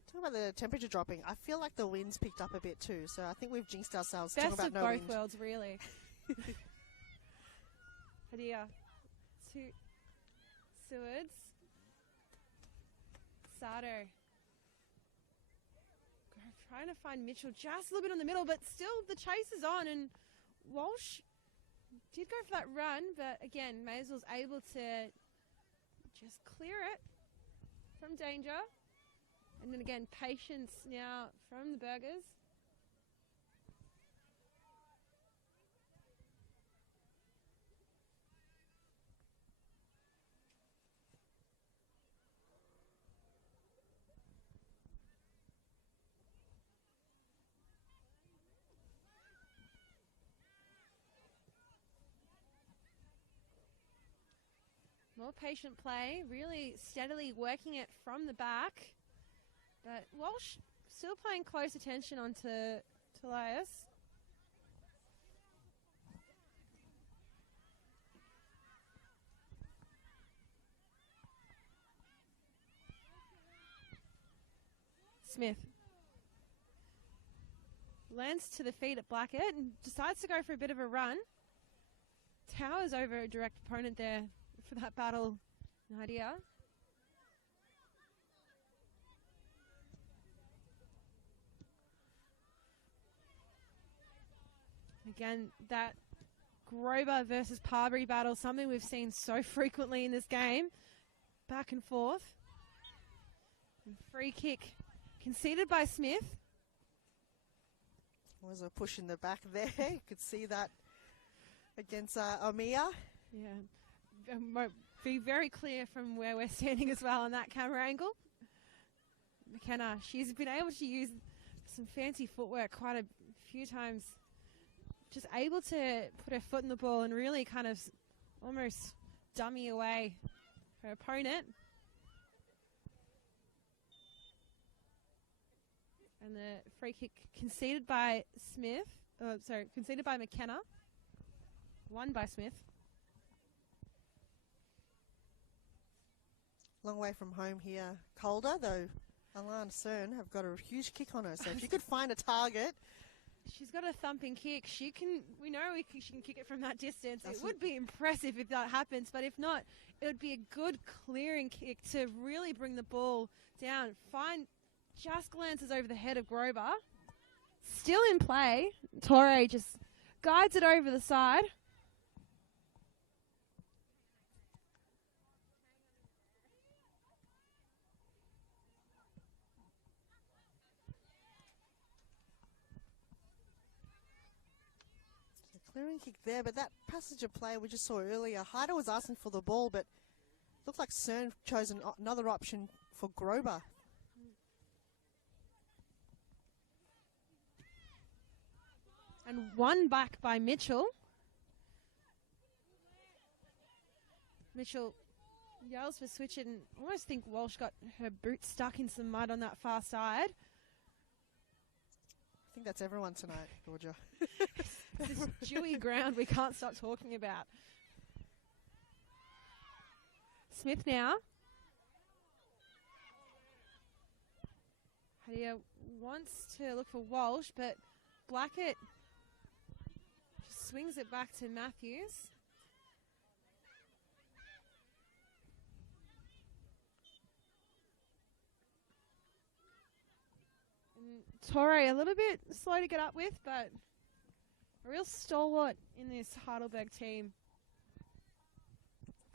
Talking about the temperature dropping, I feel like the wind's picked up a bit too, so I think we've jinxed ourselves. Best talking of about no both wind. worlds, really. Hadia to Sewards. Sato. Trying to find Mitchell just a little bit in the middle, but still the chase is on, and Walsh did go for that run, but again, Maisel's able to just clear it from danger. And then again, patience now from the Burgers. More patient play, really steadily working it from the back. But Walsh still paying close attention onto Elias. Smith lands to the feet at Blackett and decides to go for a bit of a run. Towers over a direct opponent there for that battle. Nadia. Again, that Grover versus Parbury battle, something we've seen so frequently in this game. Back and forth. And free kick conceded by Smith. Was a push in the back there. You could see that against Omia. Yeah. be very clear from where we're standing as well on that camera angle. McKenna, she's been able to use some fancy footwork quite a few times. Just able to put her foot in the ball and really kind of almost dummy away her opponent. And the free kick conceded by conceded by McKenna. Won by Smith. Long way from home here. Calder, though, Alan Cern have got a huge kick on her. So if you could find a target. She's got a thumping kick. She can kick it from that distance. It would be impressive if that happens, but if not, it would be a good clearing kick to really bring the ball down. Just glances over the head of Grover. Still in play. Torre just guides it over the side. Clearing kick there, but that passage of play we just saw earlier, Heidelberg was asking for the ball, but looked like Cern chose another option for Grover. And one back by Mitchell. Mitchell yells for switch it, and almost think Walsh got her boot stuck in some mud on that far side. I think that's everyone tonight, Georgia. This dewy ground we can't stop talking about. Smith now. Hadia wants to look for Walsh, but Blackett just swings it back to Matthews. And Torre a little bit slow to get up with, but a real stalwart in this Heidelberg team.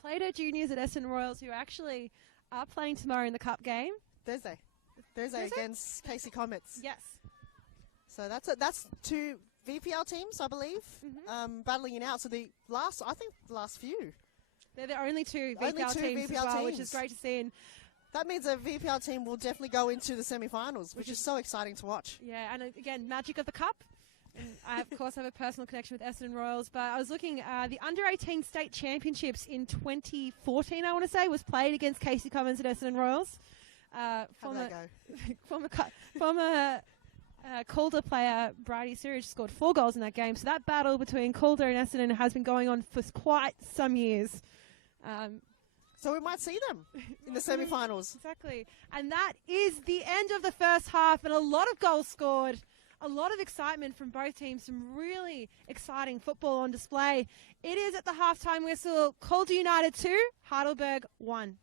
Played her juniors at Essendon Royals, who actually are playing tomorrow in the Cup game. Thursday against Casey Comets. Yes. So that's two VPL teams, I believe, battling it out. So the last few. They're the only two VPL teams as well, which is great to see. And that means a VPL team will definitely go into the semi-finals, which is so exciting to watch. Yeah, and again, magic of the Cup. And I, of course, have a personal connection with Essendon Royals, but I was looking, the Under-18 State Championships in 2014, I want to say, was played against Casey Commons at Essendon Royals. How'd that go? Former Calder player Bridie Searage scored 4 goals in that game, so that battle between Calder and Essendon has been going on for quite some years. So we might see them in the semi-finals. Exactly. And that is the end of the first half, and a lot of goals scored. A lot of excitement from both teams, some really exciting football on display. It is at the halftime whistle, Calder United 2, Heidelberg 1.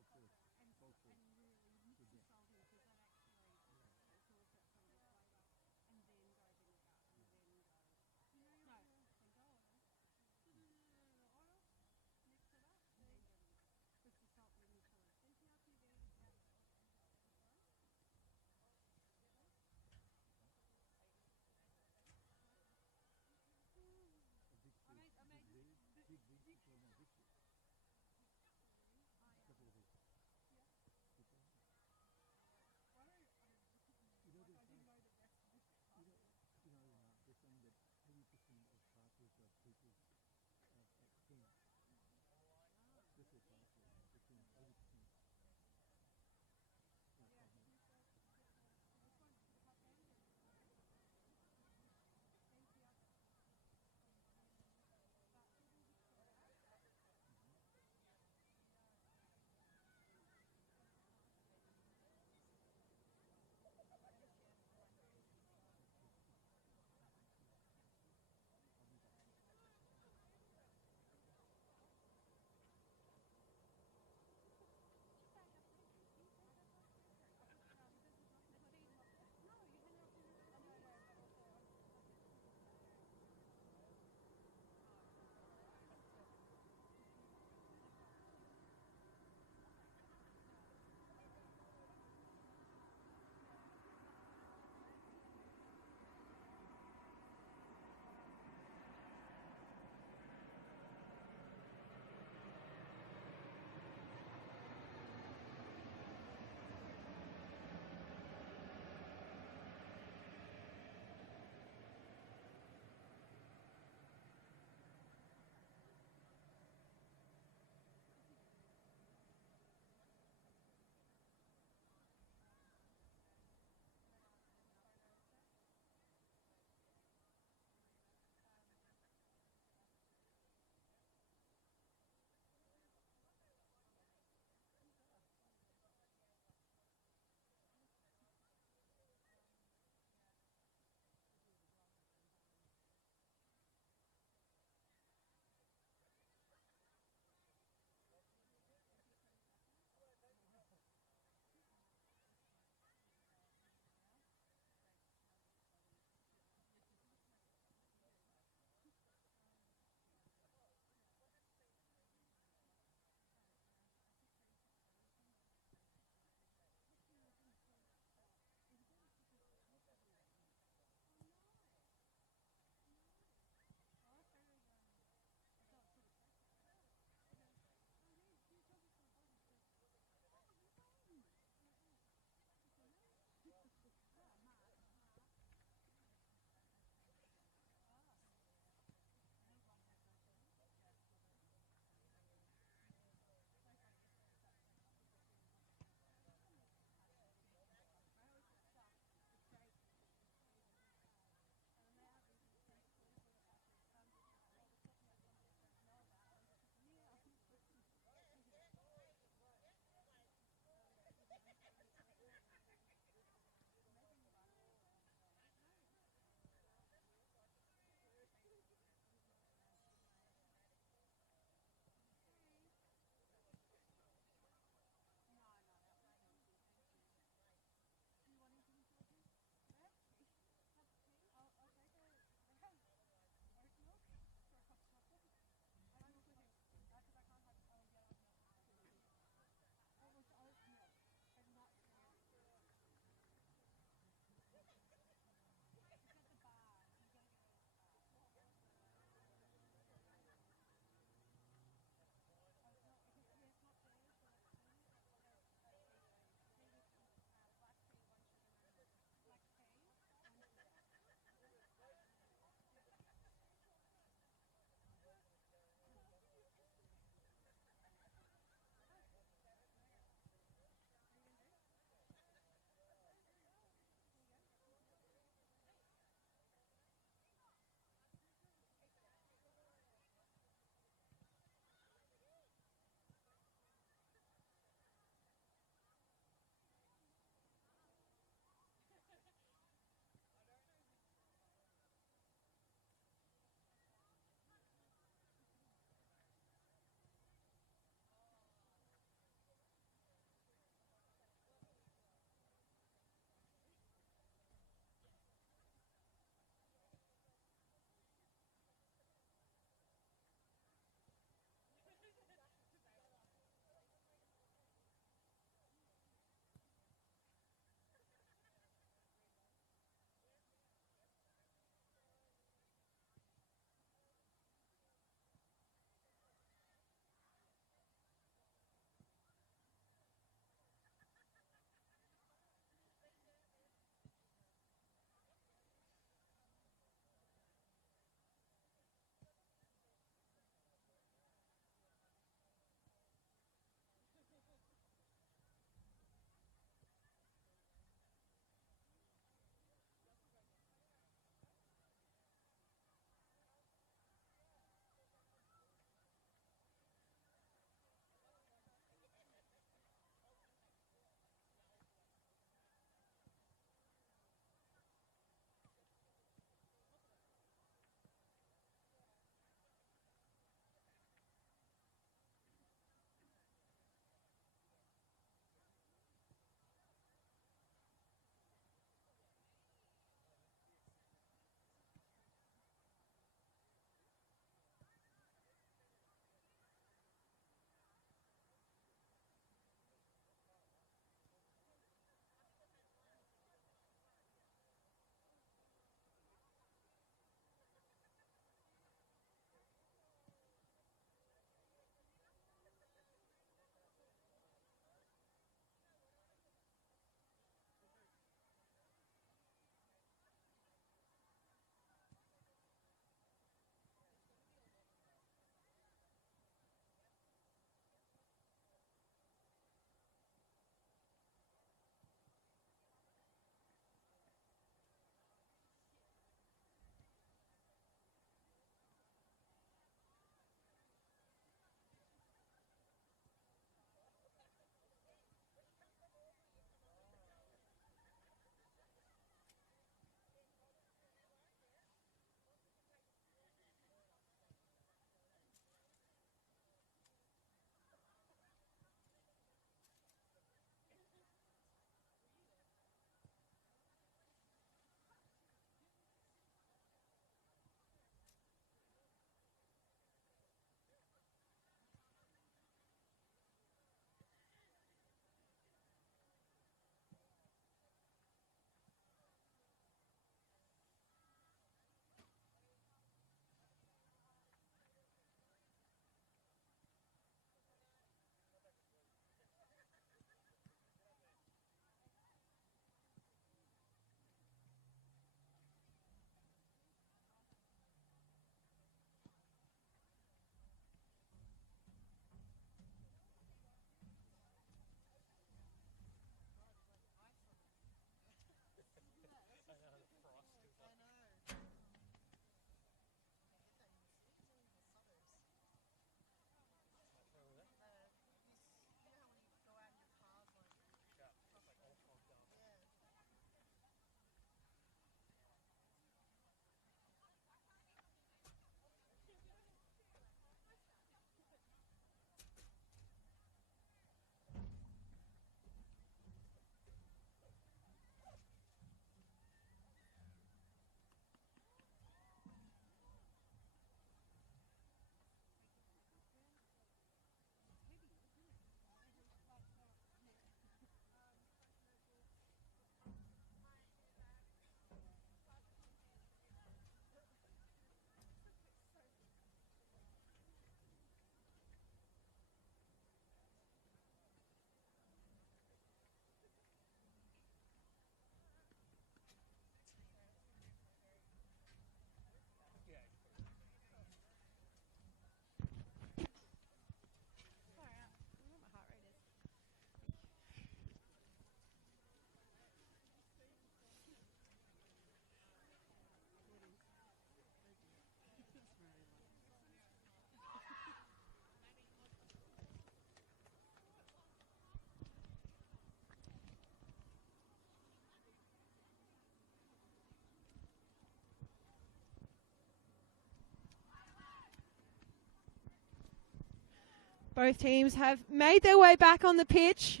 Both teams have made their way back on the pitch.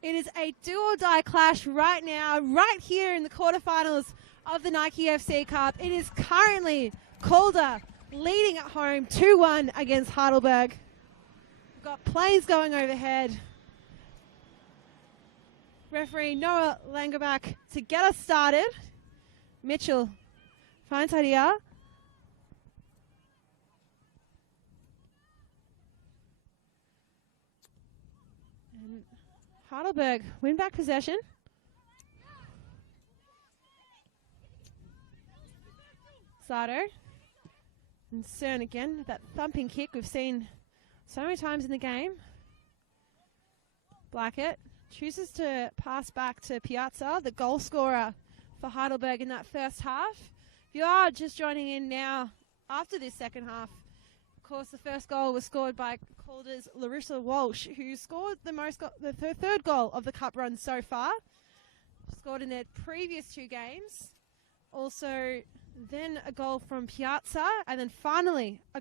It is a do-or-die clash right now, right here in the quarterfinals of the Nike FC Cup. It is currently Calder leading at home 2-1 against Heidelberg. We've got planes going overhead. Referee Noah Langerbach to get us started. Mitchell finds idea. And Heidelberg win back possession. Sato. And Cern again, that thumping kick we've seen so many times in the game. Blackett chooses to pass back to Piazza, the goal scorer for Heidelberg in that first half. If you are just joining in now after this second half, of course the first goal was scored by Calder's Larissa Walsh, who scored the third goal of the cup run so far. Scored in their previous two games. Also then a goal from Piazza, and then finally a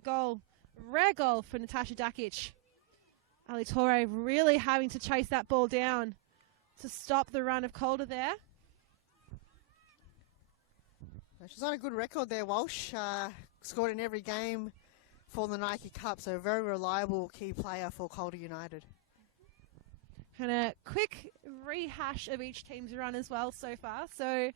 rare goal for Natasha Dakic. Ali Torre really having to chase that ball down to stop the run of Calder there. She's on a good record there, Walsh. Scored in every game for the Nike Cup, so a very reliable key player for Calder United. And a quick rehash of each team's run as well so far. So,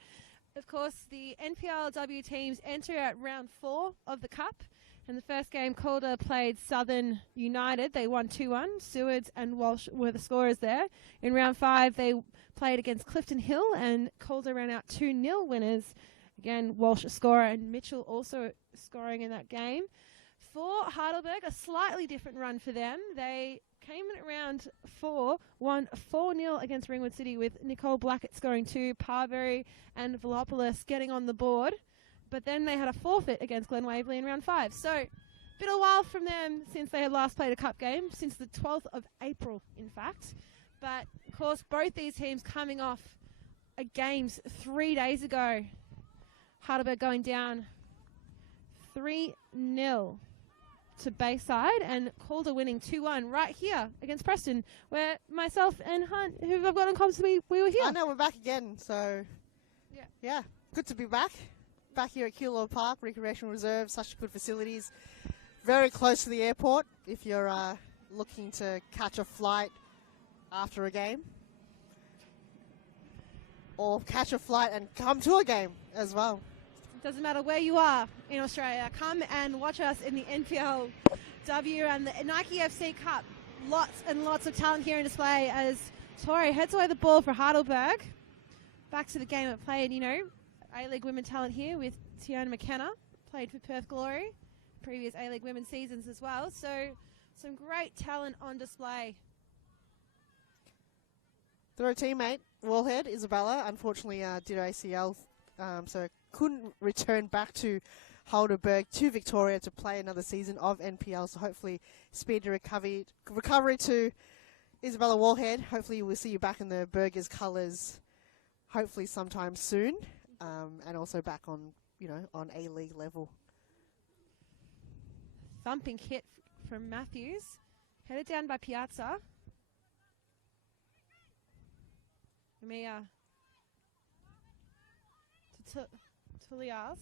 of course, the NPLW teams enter at round 4 of the Cup. In the first game, Calder played Southern United. They won 2-1. Sewards and Walsh were the scorers there. In round 5, they played against Clifton Hill, and Calder ran out 2-0 winners. Again, Walsh a scorer, and Mitchell also scoring in that game. For Heidelberg, a slightly different run for them. They came in at round 4, won 4-0 against Ringwood City with Nicole Blackett scoring 2, Parbury and Velopoulos getting on the board. But then they had a forfeit against Glen Waverley in round 5. So, been a while from them since they had last played a cup game, since the 12th of April, in fact. But, of course, both these teams coming off games 3 days ago. Heidelberg going down 3-0 to Bayside, and Calder winning 2-1 right here against Preston, where myself and Hunt, who I've got in comms, we were here. I know, we're back again, so yeah, good to be back. Back here at Keilor Park, Recreational Reserve, such good facilities. Very close to the airport if you're looking to catch a flight after a game. Or catch a flight and come to a game as well. Doesn't matter where you are in Australia, come and watch us in the NPLW and the Nike FC Cup. Lots and lots of talent here in display as Torre heads away the ball for Heidelberg. Back to the game it played, A-League women talent here with Tiana McKenna, played for Perth Glory, previous A-League women seasons as well. So some great talent on display. Their teammate, Wallhead, Isabella, unfortunately did ACL, so couldn't return back to Heidelberg to Victoria to play another season of NPL. So hopefully speedy recovery to Isabella Wallhead. Hopefully we'll see you back in the Burgers colours hopefully sometime soon, and also back on, on A-League level. Thumping hit from Matthews, headed down by Piazza. Mia to Tulias.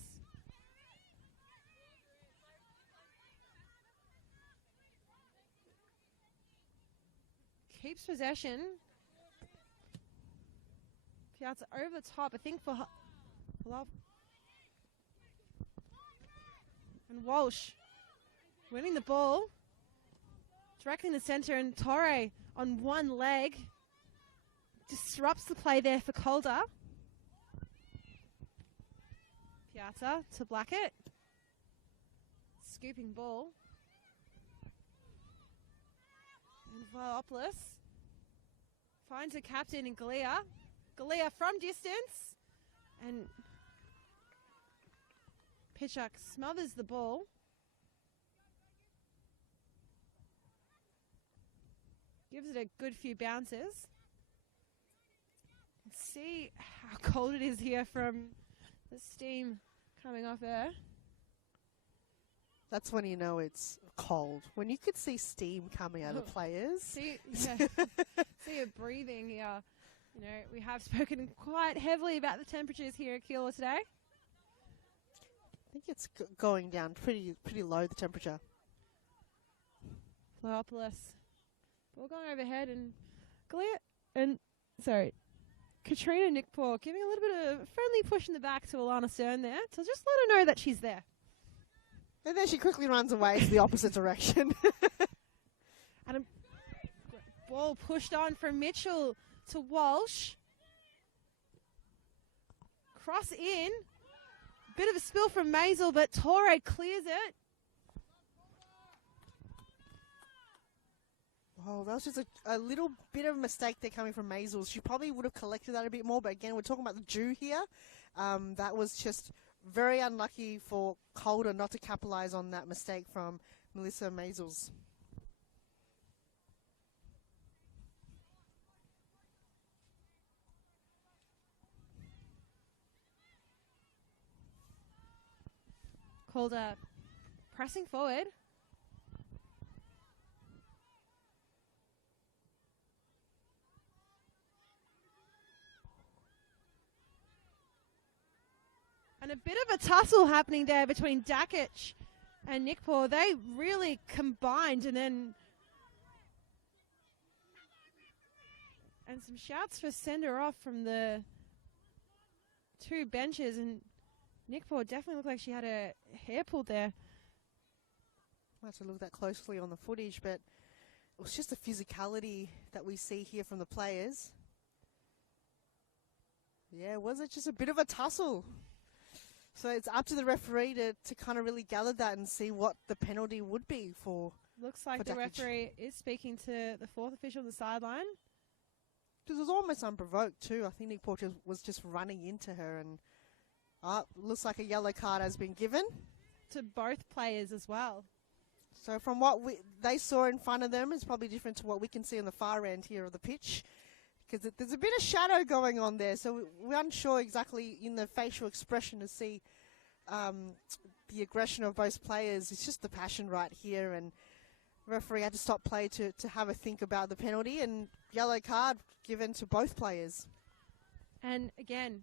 Keeps possession. Piazza over the top, I think, for Love. And Walsh winning the ball. Directly in the centre, and Torre on one leg. Disrupts the play there for Calder. Piazza to Blackett. Scooping ball. And Velopoulos finds a captain in Galea. Galea from distance. And Pitchuk smothers the ball. Gives it a good few bounces. See how cold it is here from the steam coming off there. That's when you know it's cold. When you could see steam coming out of players. See her breathing here. You know, we have spoken quite heavily about the temperatures here at Keilor today. I think it's going down pretty low, the temperature. Floopolis. Ball going overhead and Katrina Nickpaw giving a little bit of a friendly push in the back to Alana Stern there to just let her know that she's there. And then she quickly runs away to the opposite direction. And a ball pushed on from Mitchell to Walsh. Cross in. Bit of a spill from Maisel, but Torre clears it. Oh, that was just a little bit of a mistake there coming from Maisel. She probably would have collected that a bit more, but again, we're talking about the dew here. That was just very unlucky for Calder not to capitalise on that mistake from Melissa Maisels. Calder pressing forward. And a bit of a tussle happening there between Dakic and Nickpaw. They really combined and some shouts for send her off from the two benches, and Nickpaw definitely looked like she had her hair pulled there. I'll have to look that closely on the footage, but it was just the physicality that we see here from the players. Yeah, was it just a bit of a tussle? So it's up to the referee to kind of really gather that and see what the penalty would be for. Looks like the referee is speaking to the fourth official on the sideline. Because it was almost unprovoked too. I think Nick Porter was just running into her, and looks like a yellow card has been given. To both players as well. So from what they saw in front of them, it's probably different to what we can see on the far end here of the pitch. Because there's a bit of shadow going on there, so we're unsure exactly in the facial expression to see the aggression of both players. It's just the passion right here, and referee had to stop play to have a think about the penalty, and yellow card given to both players. And again,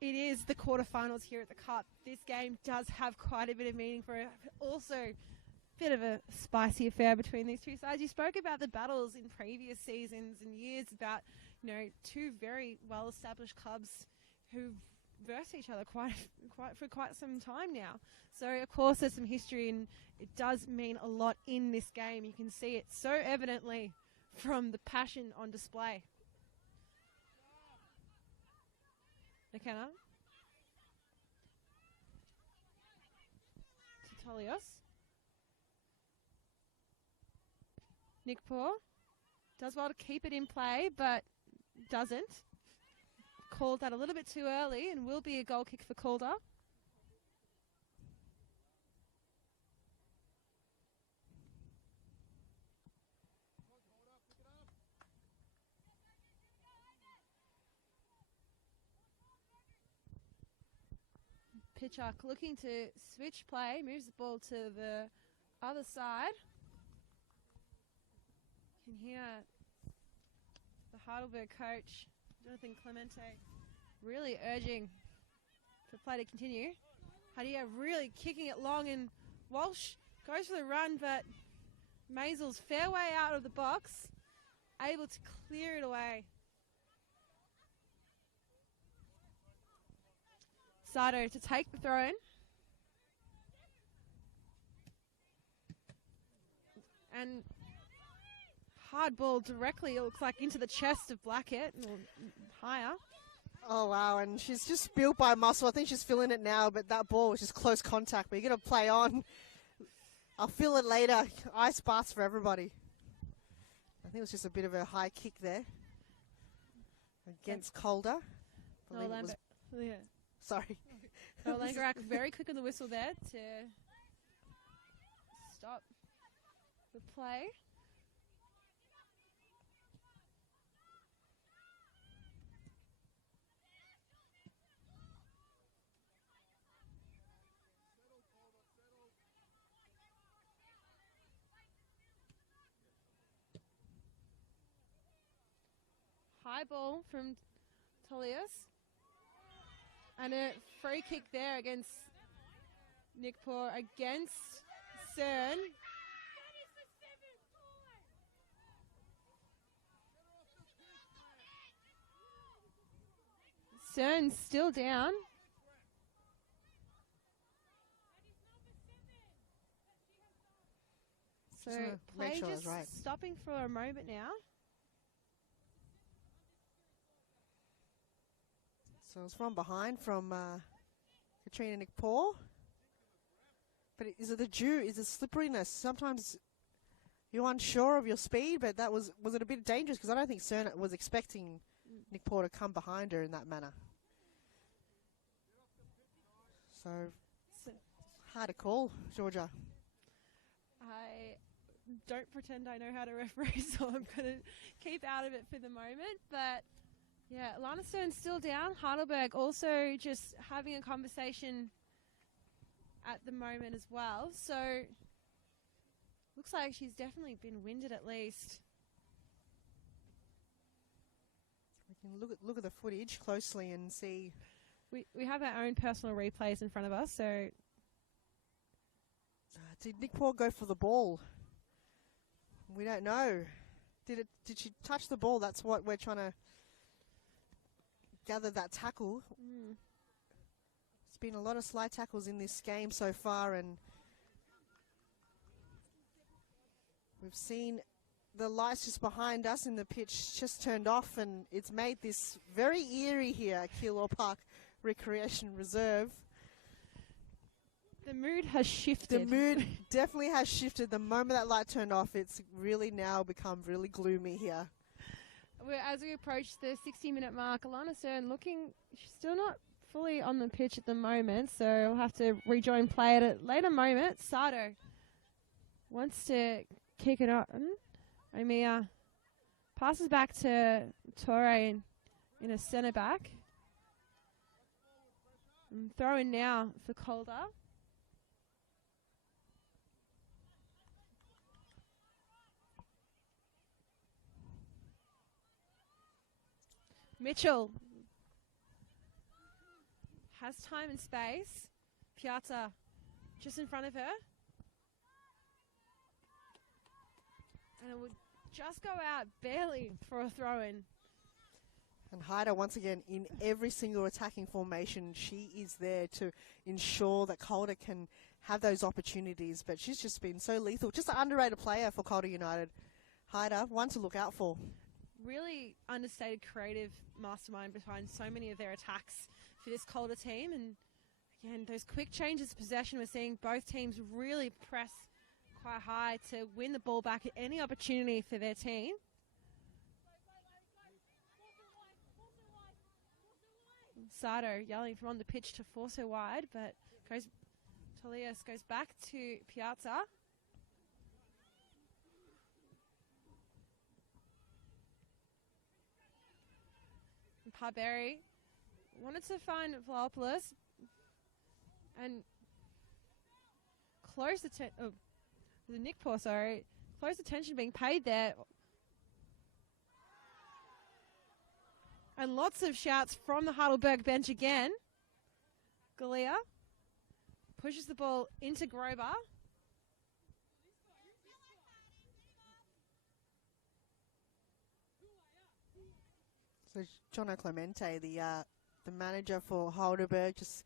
it is the quarterfinals here at the Cup. This game does have quite a bit of meaning for it. Also, bit of a spicy affair between these two sides. You spoke about the battles in previous seasons and years about, you know, two very well-established clubs who've versed each other for quite some time now. So, of course, there's some history, and it does mean a lot in this game. You can see it so evidently from the passion on display. McKenna. Titolios. Nickpaw does well to keep it in play, but doesn't. Called that a little bit too early, and will be a goal kick for Calder. Pitchock looking to switch play, moves the ball to the other side. You can hear the Heidelberg coach, Jonathan Clemente, really urging for play to continue. Hadia really kicking it long, and Walsh goes for the run, but Maisel's fair way out of the box, able to clear it away. Sato to take the throw in. And hard ball directly, it looks like, into the chest of Blackett, or higher. Oh, wow, and she's just built by muscle. I think she's feeling it now, but that ball was just close contact. But you're going to play on. I'll feel it later. Ice baths for everybody. I think it was just a bit of a high kick there against Calder. Sorry. So Langerak very quick on the whistle there to stop the play. High ball from Tolius. And a free kick there against Nick Poor against Cern. Cern's still down. So play just stopping for a moment now. So it's from behind from Katrina Nick Paul. But is it the dew? Is it slipperiness? Sometimes you're unsure of your speed, but that was it a bit dangerous? Because I don't think Cern was expecting Nick Paul to come behind her in that manner. So hard to call, Georgia. I don't pretend I know how to referee, so I'm going to keep out of it for the moment. But yeah, Lana Cern's still down. Heidelberg also just having a conversation at the moment as well. So looks like she's definitely been winded at least. We can look at the footage closely and see. We have our own personal replays in front of us. So did Nick Paul go for the ball? We don't know. Did she touch the ball? That's what we're trying to gather, that tackle. There's been a lot of slide tackles in this game so far, and we've seen the lights just behind us in the pitch just turned off, and it's made this very eerie here at Keilor Park Recreation Reserve. The mood has shifted. The mood definitely has shifted. The moment that light turned off, it's really now become really gloomy here. As we approach the 60-minute mark, Alana Cern she's still not fully on the pitch at the moment, so we'll have to rejoin play at a later moment. Sato wants to kick it up. Omiya passes back to Torre in a centre back. And throw in now for Calder. Mitchell has time and space. Piazza just in front of her. And it would just go out barely for a throw-in. And Haida, once again, in every single attacking formation, she is there to ensure that Calder can have those opportunities. But she's just been so lethal. Just an underrated player for Calder United. Haida, one to look out for. Really understated creative mastermind behind so many of their attacks for this Calder team. And again, those quick changes of possession, we're seeing both teams really press quite high to win the ball back at any opportunity for their team. Sato yelling from on the pitch to force her wide, but Tolias goes back to Piazza. Parberry wanted to find Vlaopoulos and close the Nick Paul, close attention being paid there. And lots of shouts from the Heidelberg bench again. Galea pushes the ball into Grover. So Jono Clemente, the manager for Heidelberg, just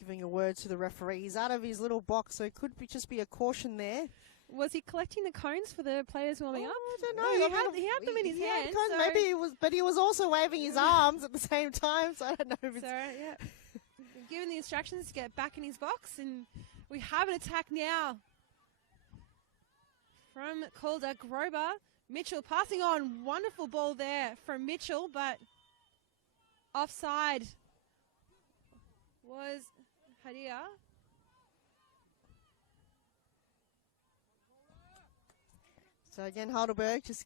giving a word to the referee. He's out of his little box, so it could just be a caution there. Was he collecting the cones for the players warming up? I don't know. No, he had them in his hand. So maybe it was, but he was also waving his arms at the same time. So I don't know if it's. Given the instructions to get back in his box, and we have an attack now from Calder. Grover, Mitchell passing on, wonderful ball there from Mitchell, but offside was Hadia. So again, Heidelberg just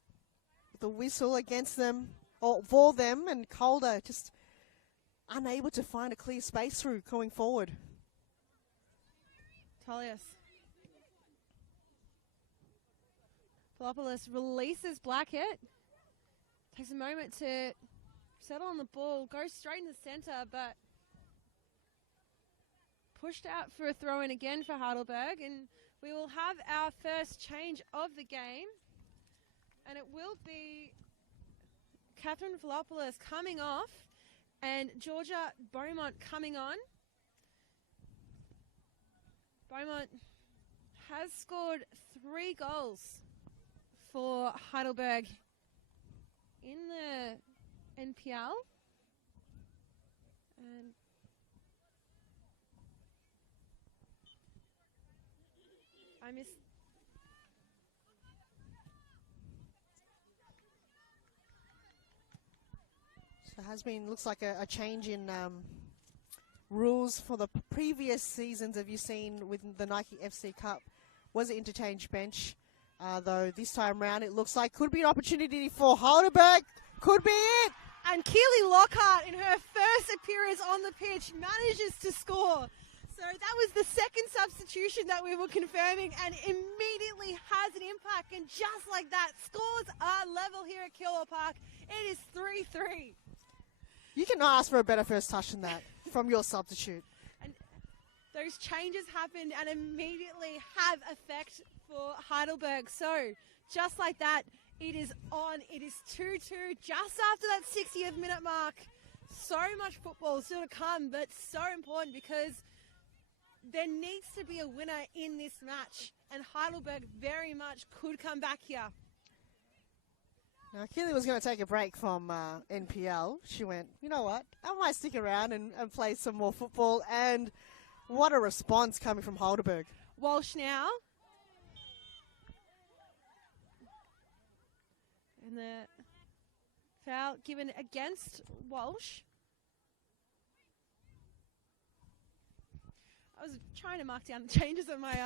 with the whistle against them, or for them, and Calder just unable to find a clear space through going forward. Tolias. Vlaopoulos releases Blackett. Takes a moment to settle on the ball, goes straight in the centre, but pushed out for a throw-in again for Heidelberg, and we will have our first change of the game, and it will be Catherine Velopoulos coming off and Georgia Beaumont coming on. Beaumont has scored 3 goals for Heidelberg in the NPL. And I miss. So it has been, looks like a change in rules for the previous seasons. Have you seen with the Nike FC Cup? Was it interchange bench? Though this time round it looks like could be an opportunity for Heidelberg. Could be it. And Keely Lockhart, in her first appearance on the pitch, manages to score. So that was the second substitution that we were confirming, and immediately has an impact. And just like that, scores are level here at Keilor Park. It is 3-3. You cannot ask for a better first touch than that from your substitute. And those changes happened and immediately have effect for Heidelberg. So just like that, it is on. It is 2-2 just after that 60th minute mark. So much football still to come, but so important because there needs to be a winner in this match, and Heidelberg very much could come back here. Now, Keely was going to take a break from NPL. She went, you know what, I might stick around and play some more football. And what a response coming from Heidelberg. Walsh now. And the foul given against Walsh. I was trying to mark down the changes on my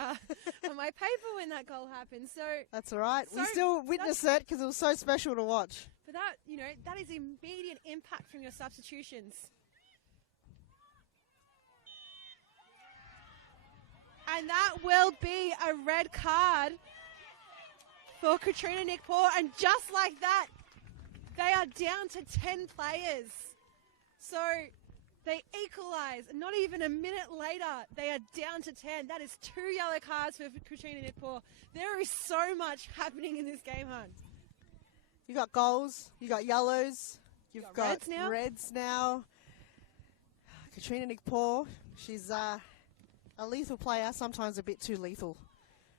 on my paper when that goal happened. So that's all right. So we still witnessed it because it was so special to watch. But that, you know, that is immediate impact from your substitutions. And that will be a red card for Katrina Nickpour. And just like that, they are down to 10 players. So they equalise. Not even a minute later, they are down to 10. That is 2 yellow cards for Katrina Nickpour. There is so much happening in this game, Hunt. You got goals, you got yellows, you've got reds now. Katrina Nickpour, she's a lethal player, sometimes a bit too lethal.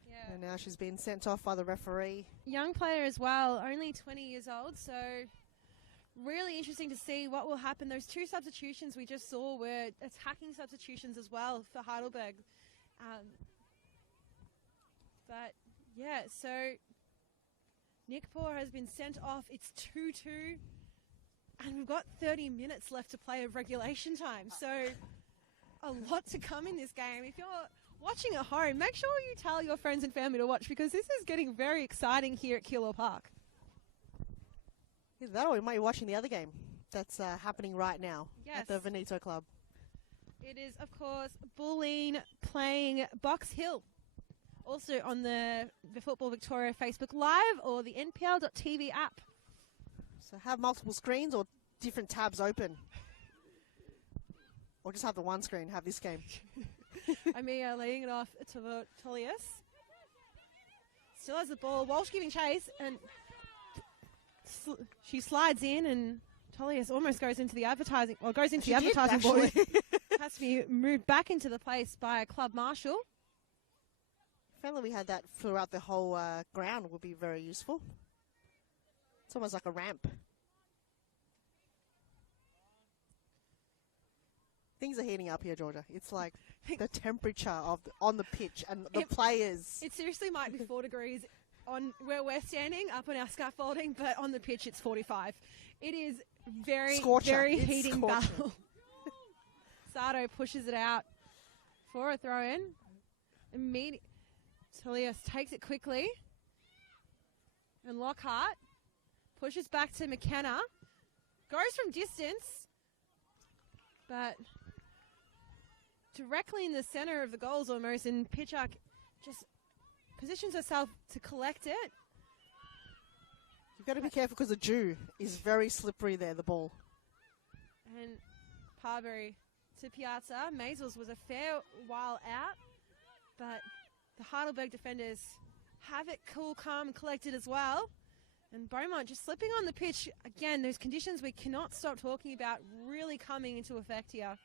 Yeah. And now she's been sent off by the referee. Young player as well, only 20 years old, so really interesting to see what will happen. Those 2 substitutions we just saw were attacking substitutions as well for Heidelberg. But yeah, so Nickpour has been sent off. It's 2-2, and we've got 30 minutes left to play of regulation time. So a lot to come in this game. If you're watching at home, make sure you tell your friends and family to watch, because this is getting very exciting here at Keilor Park. Either that, or you might be watching the other game that's happening right now at the Veneto Club. It is, of course, Bulleen playing Box Hill. Also on the Football Victoria Facebook Live or the NPL.tv app. So have multiple screens or different tabs open. Or just have the one screen, have this game. Amia leading it off to Tolius. Still has the ball. Walsh giving chase, and she slides in, and Tolius almost goes into the advertising. Well, goes into the advertising board. Has to be moved back into the place by a club marshal. If only we had that throughout the whole ground, would be very useful. It's almost like a ramp. Things are heating up here, Georgia. It's like the temperature on the pitch and the players. It seriously might be 4 degrees on where we're standing up on our scaffolding, but on the pitch it's 45. It is very heating battle. Sardo pushes it out for a throw-in. Immediate. Tolius takes it quickly. And Lockhart pushes back to McKenna. Goes from distance. But directly in the center of the goals almost, and Pitchak just positions herself to collect it. You've got to be careful because the dew is very slippery there, the ball. And Parbury to Piazza. Maisels was a fair while out, but the Heidelberg defenders have it cool, calm, and collected as well. And Beaumont just slipping on the pitch. Again, those conditions we cannot stop talking about really coming into effect here.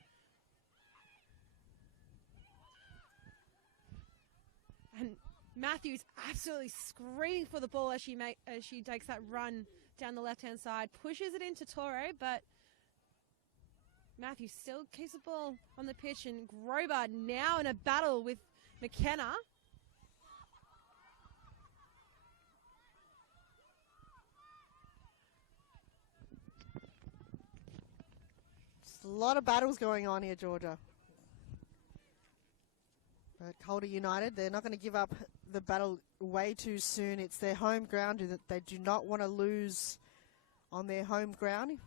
And Matthews absolutely screaming for the ball as she takes that run down the left-hand side. Pushes it into Torre, but Matthews still keeps the ball on the pitch. And Grober now in a battle with McKenna. Just a lot of battles going on here, Georgia. But Calder United, they're not going to give up the battle way too soon. It's their home ground. They do not want to lose on their home ground.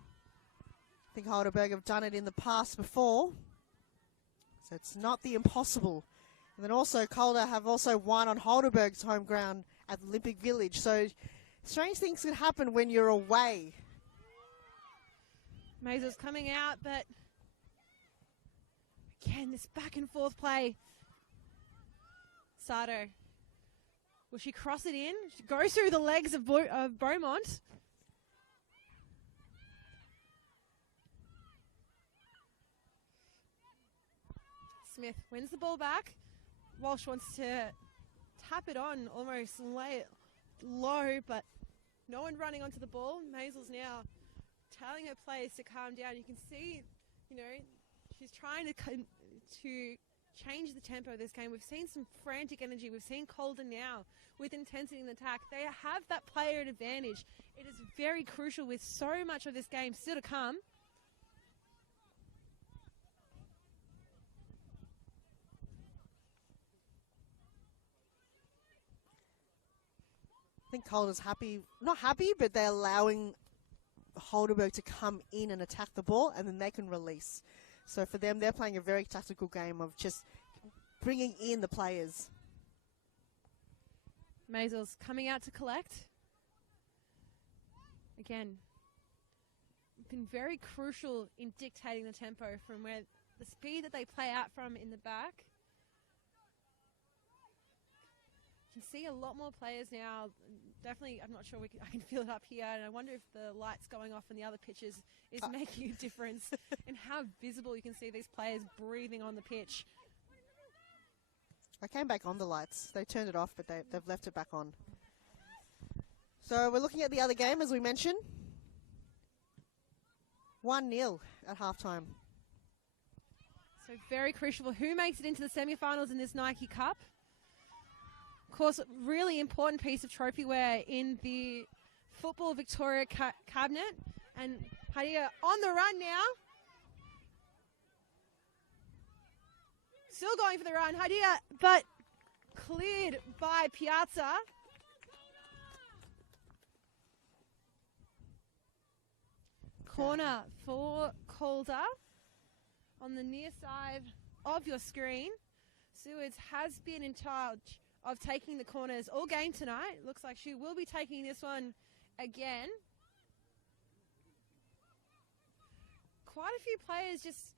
I think Heidelberg have done it in the past before. So it's not the impossible. And then also Calder have also won on Heidelberg's home ground at Olympic Village. So strange things can happen when you're away. Maisels coming out, but again, this back and forth play. Sato. Will she cross it in? She goes through the legs of Beaumont. Smith wins the ball back. Walsh wants to tap it on, almost lay it low, but no one running onto the ball. Maisels now telling her players to calm down. You can see, she's trying to change the tempo of this game. We've seen some frantic energy. We've seen Calder now with intensity in the attack. They have that player advantage. It is very crucial with so much of this game still to come. I think Calder's not happy, but they're allowing Heidelberg to come in and attack the ball, and then they can release. So for them, they're playing a very tactical game of just bringing in the players. Maisels coming out to collect. Again, been very crucial in dictating the tempo from where the speed that they play out from in the back. You can see a lot more players now. Definitely, I'm not sure I can feel it up here, and I wonder if the lights going off on the other pitches is making a difference in how visible you can see these players breathing on the pitch. I came back on the lights. They turned it off, but they've left it back on. So we're looking at the other game, as we mentioned. 1-0 at halftime. So very crucial for who makes it into the semi-finals in this Nike Cup. Of course, really important piece of trophyware in the Football Victoria cabinet. And Hadia on the run now. Still going for the run, Hadia, but cleared by Piazza. Corner for Calder on the near side of your screen. Sewards has been in charge of taking the corners all game tonight. Looks like she will be taking this one again. Quite a few players just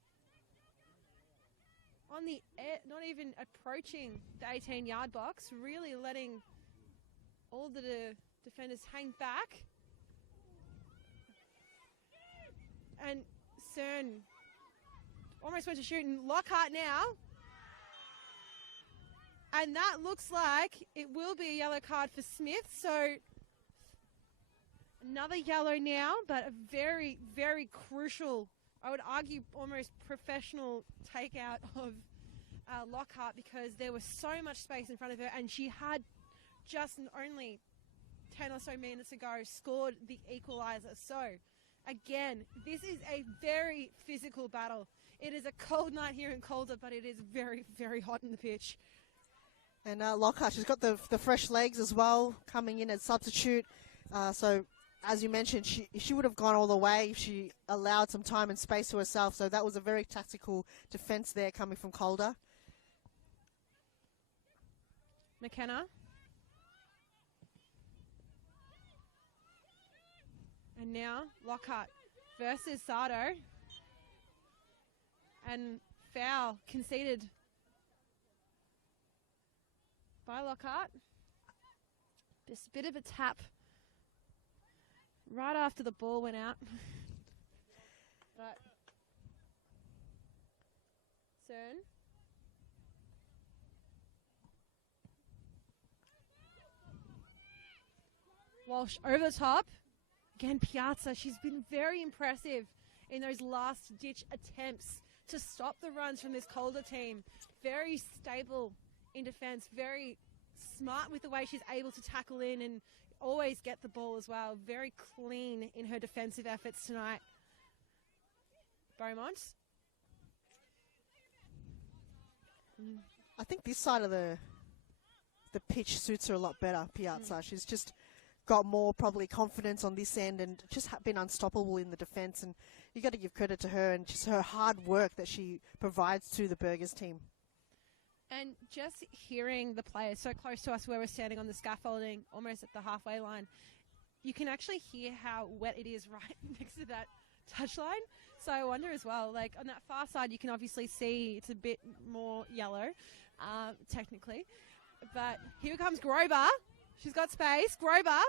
on the air, not even approaching the 18-yard box, really letting all the defenders hang back. And Cern almost went to shoot, and Lockhart now. And that looks like it will be a yellow card for Smith. So another yellow now, but a very, very crucial, I would argue almost professional takeout of Lockhart, because there was so much space in front of her, and she had just only 10 or so minutes ago scored the equaliser. So again, this is a very physical battle. It is a cold night here in Calder, but it is very, very hot in the pitch. And Lockhart, she's got the fresh legs as well, coming in as substitute. So, as you mentioned, she would have gone all the way if she allowed some time and space to herself. So that was a very tactical defence there coming from Calder. McKenna. And now Lockhart versus Sato. And foul conceded by Lockhart. Just a bit of a tap right after the ball went out. But Cern. Walsh over the top. Again, Piazza, she's been very impressive in those last-ditch attempts to stop the runs from this Calder team. Very stable in defence, very smart with the way she's able to tackle in and always get the ball as well. Very clean in her defensive efforts tonight. Beaumont. I think this side of the pitch suits her a lot better, Piazza. She's just got more probably confidence on this end and just been unstoppable in the defence. And you got to give credit to her and just her hard work that she provides to the Burgers team. And just hearing the players so close to us where we're standing on the scaffolding, almost at the halfway line, you can actually hear how wet it is right next to that touchline. So I wonder as well, like on that far side, you can obviously see it's a bit more yellow, technically. But here comes Grover. She's got space. Grover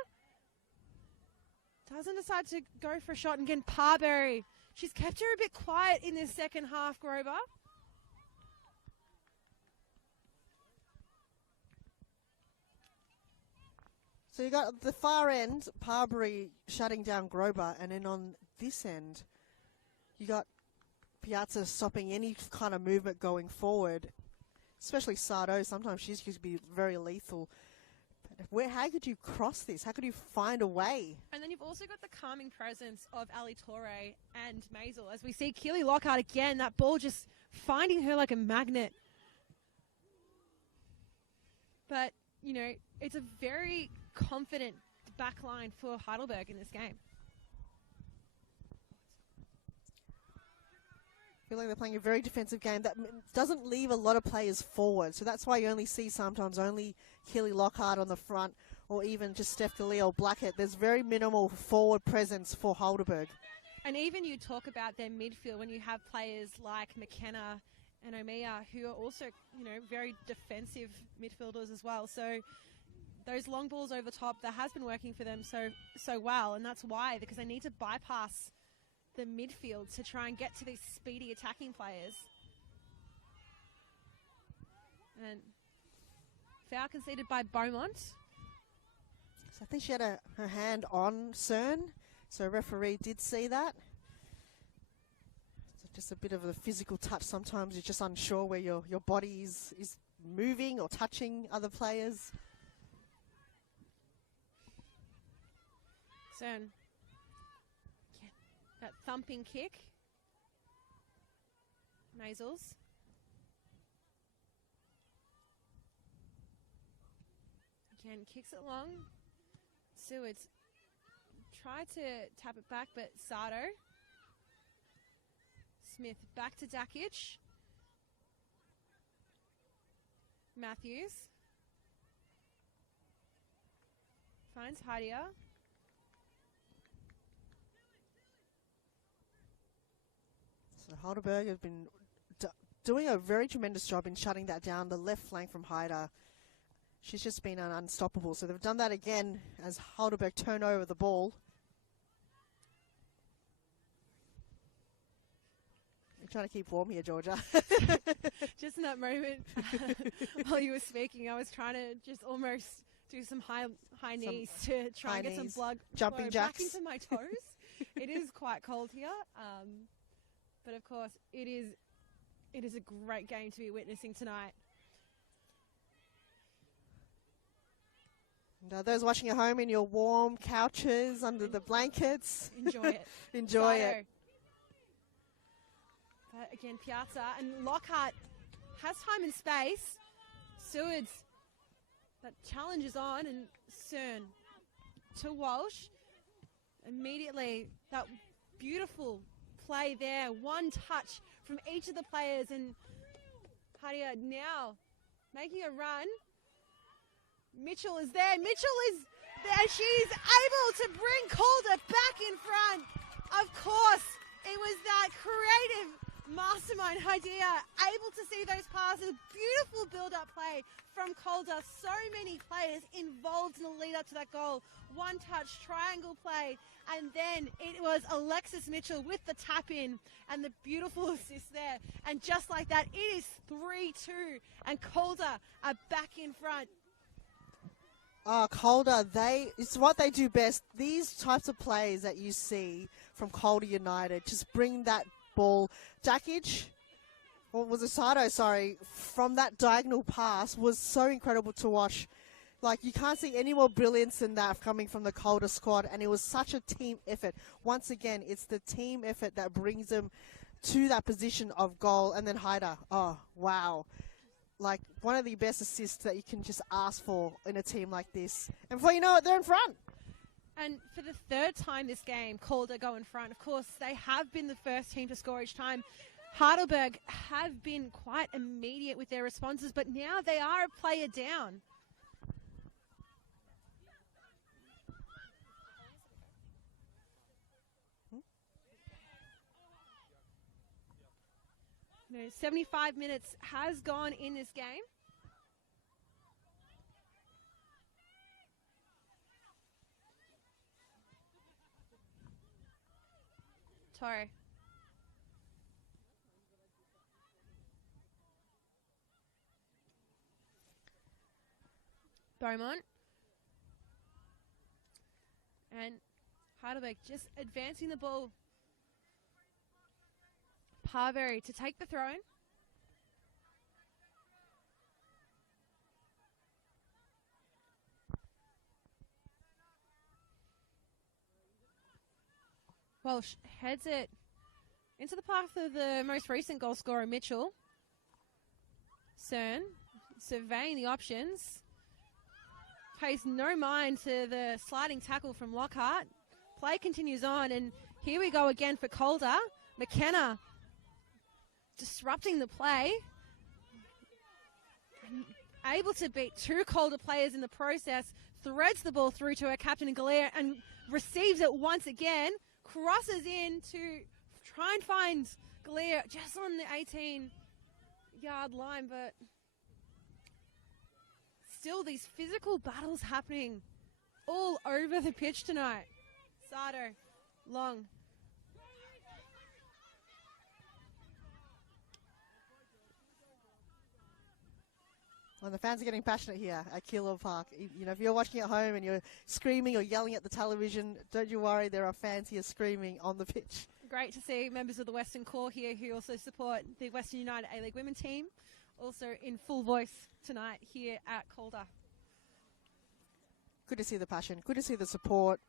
doesn't decide to go for a shot. And again, Parberry. She's kept her a bit quiet in this second half, Grover. So you got the far end, Parberry shutting down Grover, and then on this end, you got Piazza stopping any kind of movement going forward, especially Sardo. Sometimes she's going to be very lethal. How could you cross this? How could you find a way? And then you've also got the calming presence of Ali Torre and Maisel. As we see Keely Lockhart again, that ball just finding her like a magnet. But, you know, it's a very confident back line for Heidelberg in this game. I feel like they're playing a very defensive game that doesn't leave a lot of players forward. So that's why you only see sometimes only Keely Lockhart on the front or even just Steph DeLeo or Blackett. There's very minimal forward presence for Heidelberg. And even you talk about their midfield when you have players like McKenna and Omiya who are also, you know, very defensive midfielders as well. So those long balls over top, that has been working for them so well. And that's why, because they need to bypass the midfield to try and get to these speedy attacking players. And foul conceded by Beaumont. So I think she had her hand on Cern, so referee did see that. So just a bit of a physical touch. Sometimes you're just unsure where your body is moving or touching other players. Cern. That thumping kick. Maisels. Again, kicks it long. Sewards tried to tap it back, but Sardo. Smith back to Dakic. Matthews. Finds Hadia. So Heidelberg have been doing a very tremendous job in shutting that down, the left flank from Haida. She's just been unstoppable. So they've done that again as Heidelberg turn over the ball. You're trying to keep warm here, Georgia. Just in that moment while you were speaking, I was trying to just almost do some high knees to try and get some blood jumping flow jacks back into my toes. It is quite cold here. But of course, it is a great game to be witnessing tonight. And those watching at home in your warm couches under the blankets, enjoy it. Enjoy it. But again, Piazza and Lockhart has time and space. Sewards, that challenge is on, and Cern to Walsh. Immediately, that beautiful play there, one touch from each of the players, and Hadia now making a run. Mitchell is there. Mitchell is there. She's able to bring Calder back in front. Of course, it was that creative mastermind idea, able to see those passes. Beautiful build-up play from Calder. So many players involved in the lead-up to that goal. One-touch triangle play, and then it was Alexis Mitchell with the tap-in and the beautiful assist there. And just like that, it is 3-2, and Calder are back in front. Calder, it's what they do best. These types of plays that you see from Calder United, just bring that ball. Jackage, or was it Sato, sorry, from that diagonal pass was so incredible to watch. Like, you can't see any more brilliance than that coming from the Calder squad, and it was such a team effort. Once again, it's the team effort that brings them to that position of goal. And then Heider, oh, wow. Like, one of the best assists that you can just ask for in a team like this. And before you know it, they're in front. And for the third time this game, Calder go in front. Of course, they have been the first team to score each time. Heidelberg have been quite immediate with their responses, but now they are a player down. No, 75 minutes has gone in this game. Toro. Beaumont. And Heidelberg just advancing the ball. Parberry to take the throw in. Walsh heads it into the path of the most recent goal scorer, Mitchell. Cern surveying the options. Pays no mind to the sliding tackle from Lockhart. Play continues on, and here we go again for Calder. McKenna disrupting the play. Able to beat two Calder players in the process. Threads the ball through to her captain, Galea, and receives it once again. Crosses in to try and find Galea just on the 18-yard line, but still these physical battles happening all over the pitch tonight. Sato, long. Well, the fans are getting passionate here at Keilor Park. You know, if you're watching at home and you're screaming or yelling at the television, don't you worry, there are fans here screaming on the pitch. Great to see members of the Western Core here who also support the Western United A-League women team, also in full voice tonight here at Calder. Good to see the passion. Good to see the support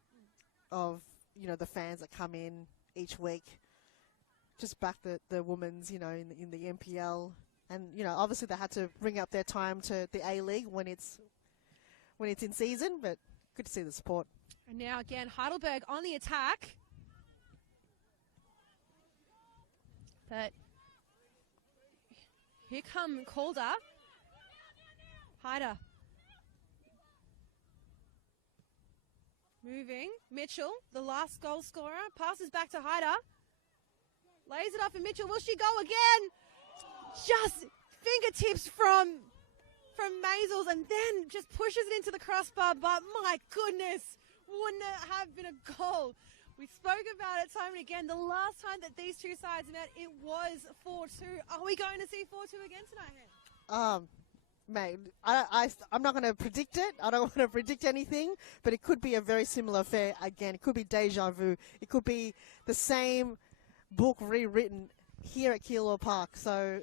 of, you know, the fans that come in each week. Just back the women's, you know, in the NPL. And, you know, obviously they had to bring up their time to the A-League when it's in season, but good to see the support. And now again, Heidelberg on the attack. But here come Calder. Heider. Moving. Mitchell, the last goal scorer, passes back to Heider. Lays it off for Mitchell. Will she go again? Just fingertips from Maisels, and then just pushes it into the crossbar. But my goodness, wouldn't it have been a goal? We spoke about it time and again. The last time that these two sides met, it was 4-2. Are we going to see 4-2 again tonight, Hen? Mate, I'm not going to predict it. I don't want to predict anything, but it could be a very similar affair again. It could be deja vu. It could be the same book rewritten here at Keilor Park. So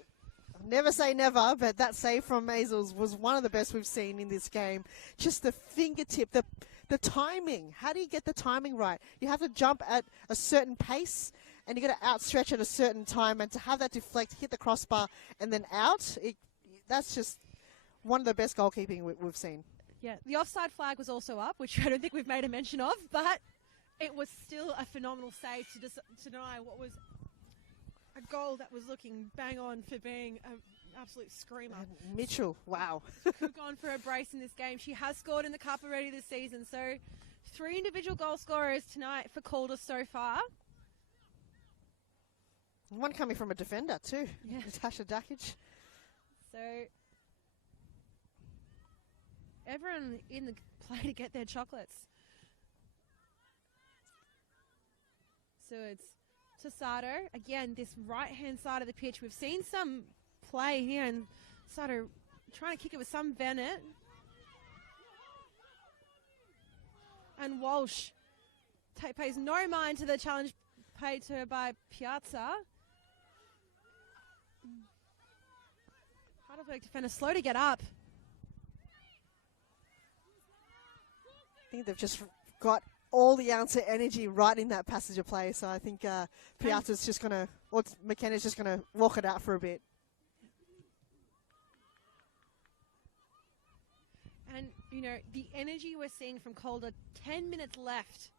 never say never, but that save from Maisels was one of the best we've seen in this game. Just the fingertip, the timing. How do you get the timing right? You have to jump at a certain pace, and you got to outstretch at a certain time, and to have that deflect, hit the crossbar, and then out, that's just one of the best goalkeeping we've seen. Yeah, the offside flag was also up, which I don't think we've made a mention of, but it was still a phenomenal save to deny what was a goal that was looking bang on for being an absolute screamer. And Mitchell, wow. Could gone for a brace in this game. She has scored in the Cup already this season, so 3 individual goal scorers tonight for Calder so far. One coming from a defender too. Yeah. Natasha Dakic. So everyone in the play to get their chocolates. So it's Sato. Again, this right-hand side of the pitch. We've seen some play here, and Sato trying to kick it with some venom. And Walsh pays no mind to the challenge paid to her by Piazza. Heidelberg defender slow to get up. I think they've just got all the ounce of energy right in that passage of play. So I think Piazza's just going to, or McKenna's just going to walk it out for a bit. And, you know, the energy we're seeing from Calder, 10 minutes left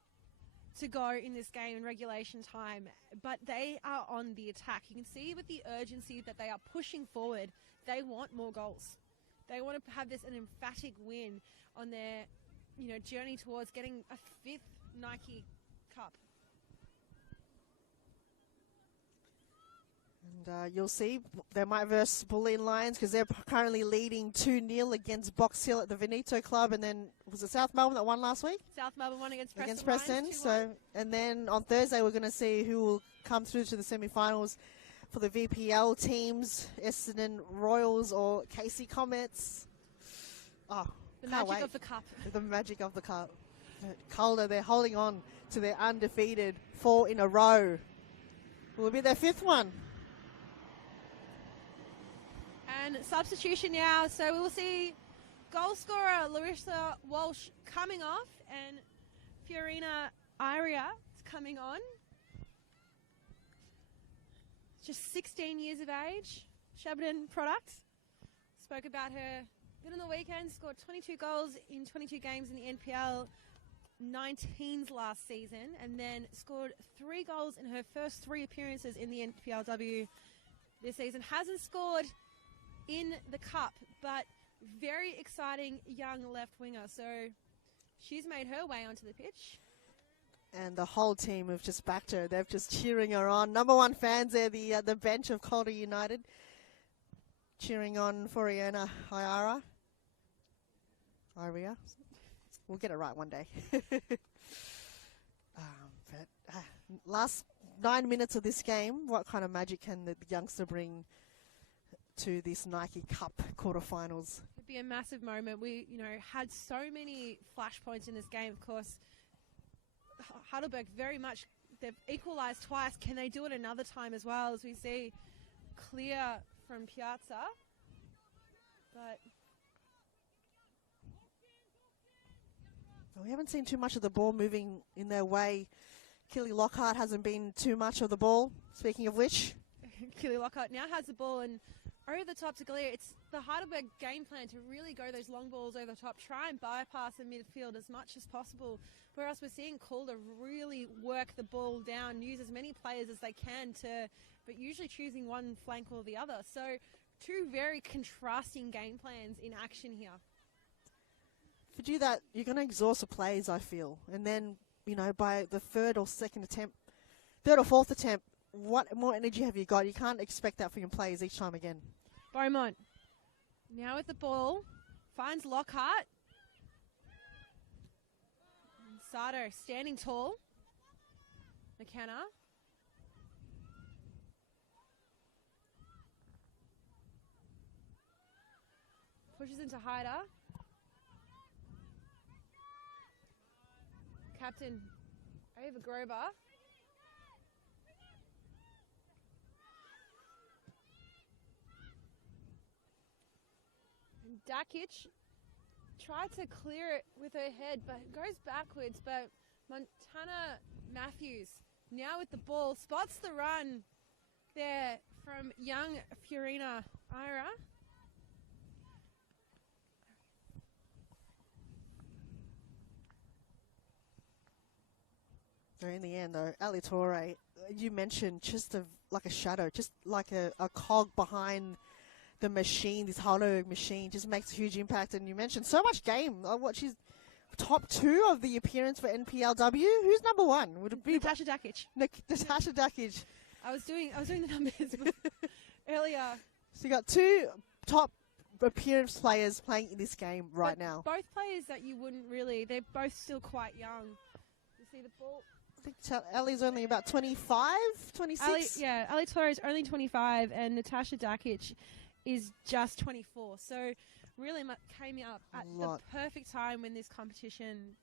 to go in this game in regulation time, but they are on the attack. You can see with the urgency that they are pushing forward, they want more goals. They want to have this an emphatic win on their, you know, journey towards getting a 5th Nike Cup. And you'll see they might verse Bulleen Lions because they're currently leading 2-0 against Box Hill at the Veneto Club. And then, was it South Melbourne that won last week? South Melbourne won against Preston. Preston. So, and then on Thursday we're going to see who will come through to the semi-finals for the VPL teams, Essendon Royals or Casey Comets. Oh, the magic of the cup. The magic of the cup. Calder, they're holding on to their undefeated 4 in a row. Will it be their 5th one? And substitution now, so we will see goal scorer Larissa Walsh coming off and Fiorina Iria is coming on. Just 16 years of age, Shepparton product. Spoke about her a bit on the weekend, scored 22 goals in 22 games in the NPL 19s last season, and then scored 3 goals in her first 3 appearances in the NPLW this season. Hasn't scored in the cup, but very exciting young left winger. So she's made her way onto the pitch. And the whole team have just backed her. They're just cheering her on. Number 1 fans there, the bench of Calder United, cheering on Fiorina Iria. We'll get it right one day. Last 9 minutes of this game, what kind of magic can the youngster bring to this Nike Cup quarterfinals? It'd be a massive moment. We, you know, had so many flashpoints in this game. Of course, Heidelberg very much, they've equalised twice. Can they do it another time as well? As we see clear from Piazza. But we haven't seen too much of the ball moving in their way. Kelly Lockhart hasn't been too much of the ball. Speaking of which, Kelly Lockhart now has the ball and over the top to Galea. It's the Heidelberg game plan to really go those long balls over the top, try and bypass the midfield as much as possible. Whereas we're seeing Calder really work the ball down, use as many players as they can but usually choosing one flank or the other. So 2 very contrasting game plans in action here. if you do that, you're going to exhaust the plays, I feel. And then, you know, by the 3rd or 4th attempt, what more energy have you got? You can't expect that from your players each time again. Beaumont now with the ball, finds Lockhart. And Sato standing tall. McKenna. Pushes into Hyder. Captain Ava Grover. And Dakic tried to clear it with her head, but goes backwards. But Montana Matthews now with the ball, spots the run there from young Fiorina Ira. So in the end, though, Ali Torre, you mentioned just like a shadow, just like a cog behind the machine, this Heidelberg machine, just makes a huge impact. And you mentioned so much game. What, she's top 2 of the appearance for NPLW. Who's number 1? Would it be Natasha Dakic. Natasha Dakic. I was doing the numbers earlier. So you got two top appearance players playing in this game right But now. Both players that you wouldn't really, they're both still quite young. You see the ball? I think Ellie's only about 25, 26. Ali Torres is only 25 and Natasha Dakic is just 24. So really came up at the perfect time when this competition,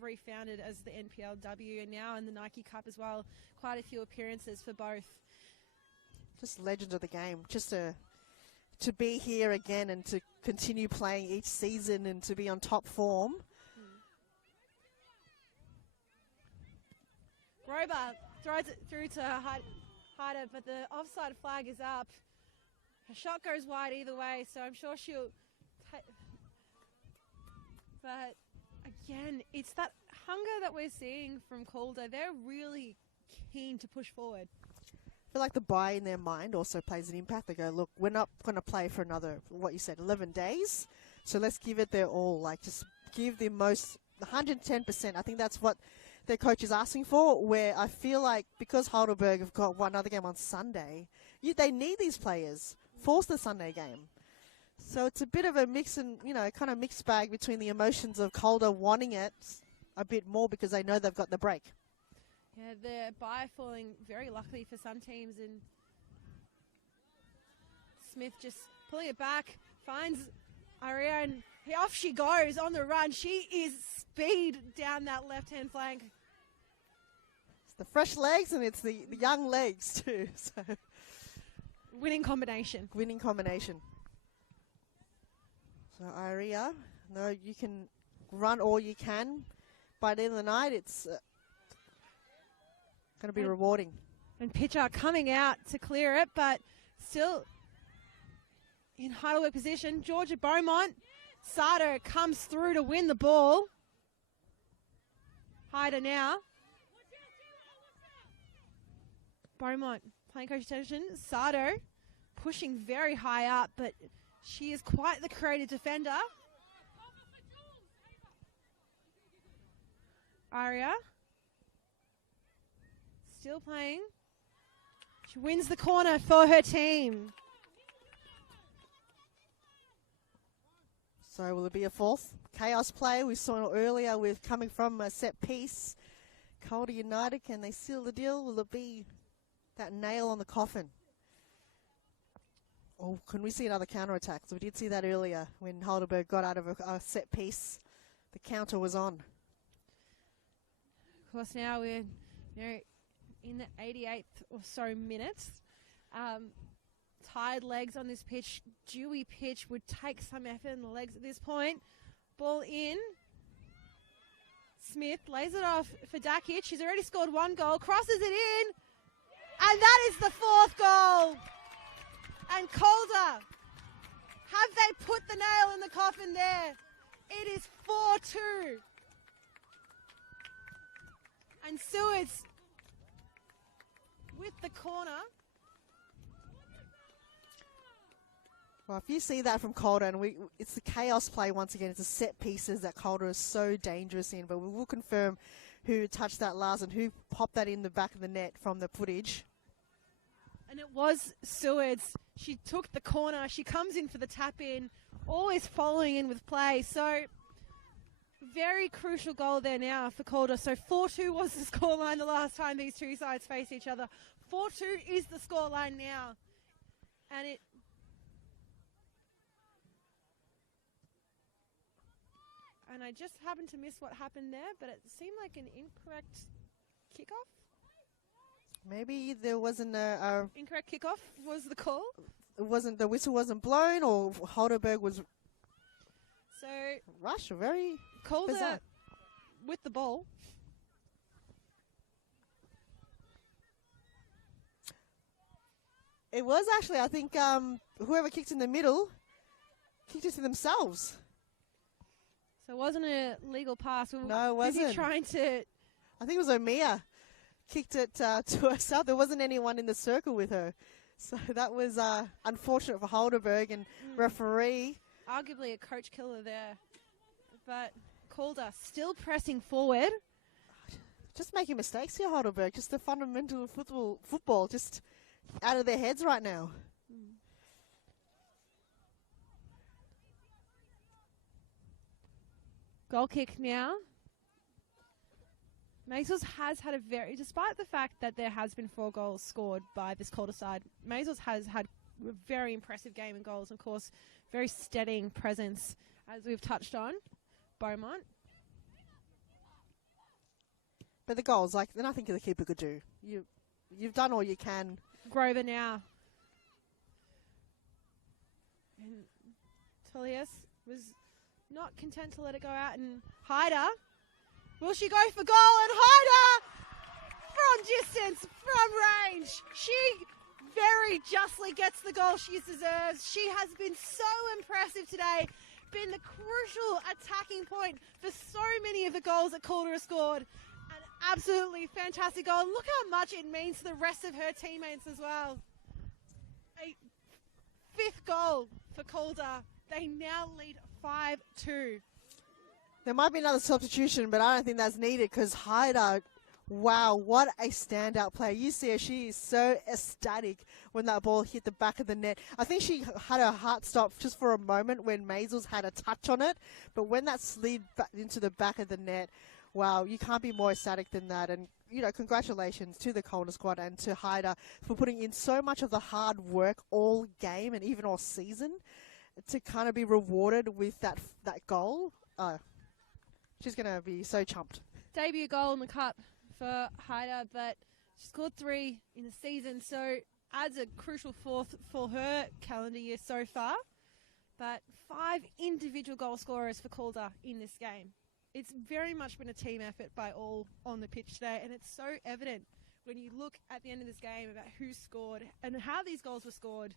refounded as the NPLW and now in the Nike Cup as well. Quite a few appearances for both. Just legends of the game. Just to be here again and to continue playing each season and to be on top form. Grober throws it through to Heider, but the offside flag is up. Her shot goes wide either way, so I'm sure she'll but again, it's that hunger that we're seeing from Calder. They're really keen to push forward. I feel like the bye in their mind also plays an impact. They go, look, we're not going to play for another, 11 days. So let's give it their all. Like, just give the most, 110%. I think that's what their coach is asking for, where I feel like because Heidelberg have got one other game on Sunday, they need these players. Force the Sunday game. So it's a bit of a mix and, kind of mixed bag between the emotions of Calder wanting it a bit more because they know they've got the break. Yeah, the bye falling very luckily for some teams, and Smith just pulling it back, finds Aria, and off she goes on the run. She is speed down that left-hand flank. It's the fresh legs and it's the young legs too. So winning combination. So Aria, no, you can run all you can. By the end of the night, it's going to be rewarding. And pitcher coming out to clear it, but still in Heidelberg position. Georgia Beaumont. Sato comes through to win the ball. Heider now. Beaumont playing coach attention. Sato pushing very high up, but she is quite the creative defender. Aria. Still playing. She wins the corner for her team. So will it be a fourth chaos play? We saw earlier with coming from a set piece. Calder United, can they seal the deal? Will it be that nail on the coffin? Or can we see another counterattack? So we did see that earlier when Heidelberg got out of a set piece. The counter was on. Of course, now we're in the 88th or so minutes. Tired legs on this pitch. Dewy pitch would take some effort in the legs at this point. Ball in. Smith lays it off for Dakic. She's already scored one goal. Crosses it in. And that is the fourth goal. And Calder, have they put the nail in the coffin there? It is 4-2. And Sewards with the corner. Well, if you see that from Calder, and it's the chaos play once again. It's the set pieces that Calder is so dangerous in. But we will confirm who touched that last and who popped that in the back of the net from the footage. And it was Sewards. She took the corner. She comes in for the tap in, always following in with play. So very crucial goal there now for Calder. So 4-2 was the scoreline the last time these two sides faced each other. 4-2 is the scoreline now. And I just happened to miss what happened there, but it seemed like an incorrect kickoff. Maybe there wasn't a incorrect kickoff was the call. The whistle wasn't blown, or Heidelberg was so rushed. Very Calder bizarre. With the ball. It was actually, I think, whoever kicked in the middle kicked it to themselves. So it wasn't a legal pass. No, it wasn't. Was he trying to? I think it was Omia kicked it to herself. There wasn't anyone in the circle with her. So that was unfortunate for Heidelberg and referee. Arguably a coach killer there. But Calder still pressing forward. just making mistakes here, Heidelberg. Just the fundamental football just out of their heads right now. Goal kick now. Maisels has had despite the fact that there has been 4 goals scored by this Calder side, Maisels has had a very impressive game in goals. Of course, very steadying presence, as we've touched on. Beaumont. But the goals, like, nothing the keeper could do. You've done all you can. Grover now. And Tullius was not content to let it go out. And Heider, will she go for goal? And Heider, from distance, from range, she very justly gets the goal she deserves. She has been so impressive today, been the crucial attacking point for so many of the goals that Calder has scored. An absolutely fantastic goal. And look how much it means to the rest of her teammates as well. A 5th goal for Calder. They now lead 5-2. There might be another substitution, but I don't think that's needed because Heider, wow, what a standout player. You see her, she is so ecstatic when that ball hit the back of the net. I think she had her heart stop just for a moment when Maisels had a touch on it, but when that slid back into the back of the net, wow, you can't be more ecstatic than that. And, you know, congratulations to the Calder squad and to Heider for putting in so much of the hard work all game and even all season to kind of be rewarded with that goal. She's going to be so chumped. Debut goal in the cup for Heider, but she scored 3 in the season, so adds a crucial 4th for her calendar year so far. But 5 individual goal scorers for Calder in this game. It's very much been a team effort by all on the pitch today, and it's so evident when you look at the end of this game about who scored and how these goals were scored.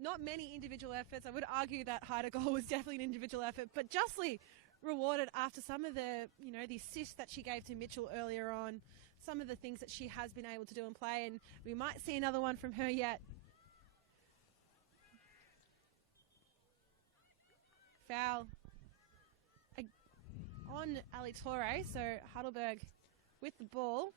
Not many individual efforts. I would argue that Heider goal was definitely an individual effort, but justly rewarded after some of the assists that she gave to Mitchell earlier on, some of the things that she has been able to do and play, and we might see another one from her yet. Foul on Ali Torre, so Heidelberg with the ball.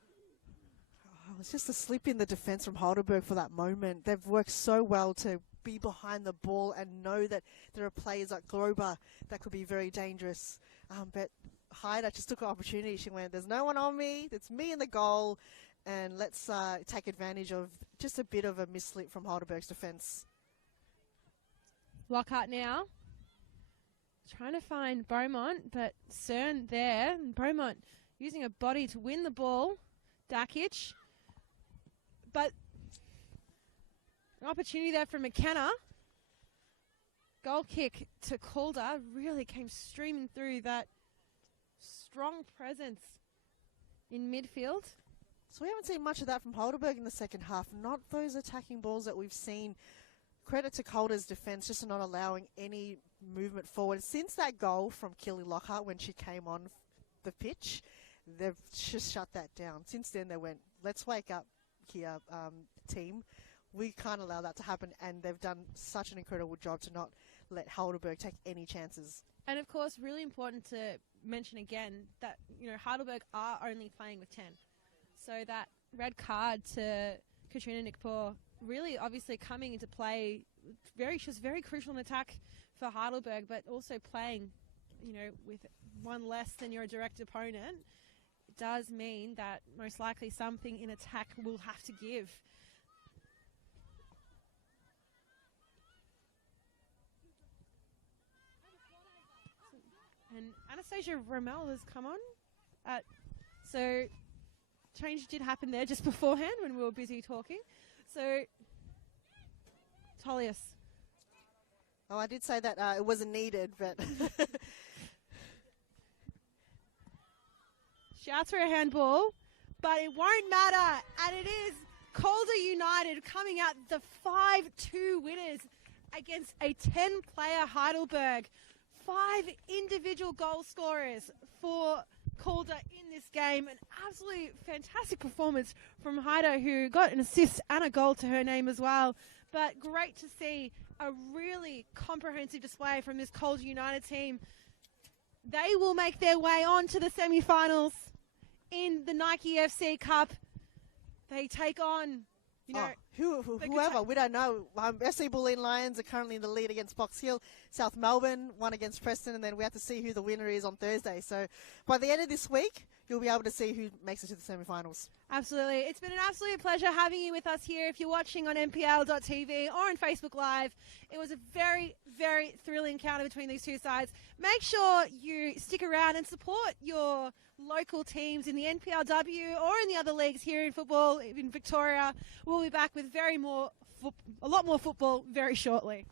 Oh, it's just a slip in the defence from Heidelberg for that moment. They've worked so well to be behind the ball and know that there are players like Grover that could be very dangerous. But Heider just took an opportunity. She went, there's no one on me. It's me in the goal. And let's take advantage of just a bit of a misslip from Heidelberg's defence. Lockhart now. Trying to find Beaumont, but Cern there. And Beaumont using a body to win the ball. Dakic. But an opportunity there for McKenna. Goal kick to Calder really came streaming through that strong presence in midfield. So we haven't seen much of that from Heidelberg in the second half. Not those attacking balls that we've seen. Credit to Calder's defence just not allowing any movement forward. Since that goal from Keilor Lockhart when she came on the pitch, they've just shut that down. Since then they went, let's wake up here, team. We can't allow that to happen, and they've done such an incredible job to not let Heidelberg take any chances. And of course, really important to mention again that, you know, Heidelberg are only playing with 10. So that red card to Katrina Nikpour really obviously coming into play. She was very crucial in attack for Heidelberg, but also playing, you know, with one less than your direct opponent does mean that most likely something in attack will have to give. And Anastasia Rommel has come on. So change did happen there just beforehand when we were busy talking. So Tullius. Oh, I did say that it wasn't needed, but She asked for a handball, but it won't matter. And it is Calder United coming out the 5-2 winners against a 10-player Heidelberg. 5 individual goal scorers for Calder in this game. An absolutely fantastic performance from Heider, who got an assist and a goal to her name as well. But great to see a really comprehensive display from this Calder United team. They will make their way on to the semi-finals in the Nike FC Cup. They take on, whoever, we don't know. FC Bulleen Lions are currently in the lead against Box Hill. South Melbourne won against Preston, and then we have to see who the winner is on Thursday. So by the end of this week, you'll be able to see who makes it to the semi-finals. Absolutely. It's been an absolute pleasure having you with us here. If you're watching on NPL.tv or on Facebook Live, it was a very, very thrilling encounter between these two sides. Make sure you stick around and support your local teams in the NPLW or in the other leagues here in football in Victoria. We'll be back with a lot more football very shortly.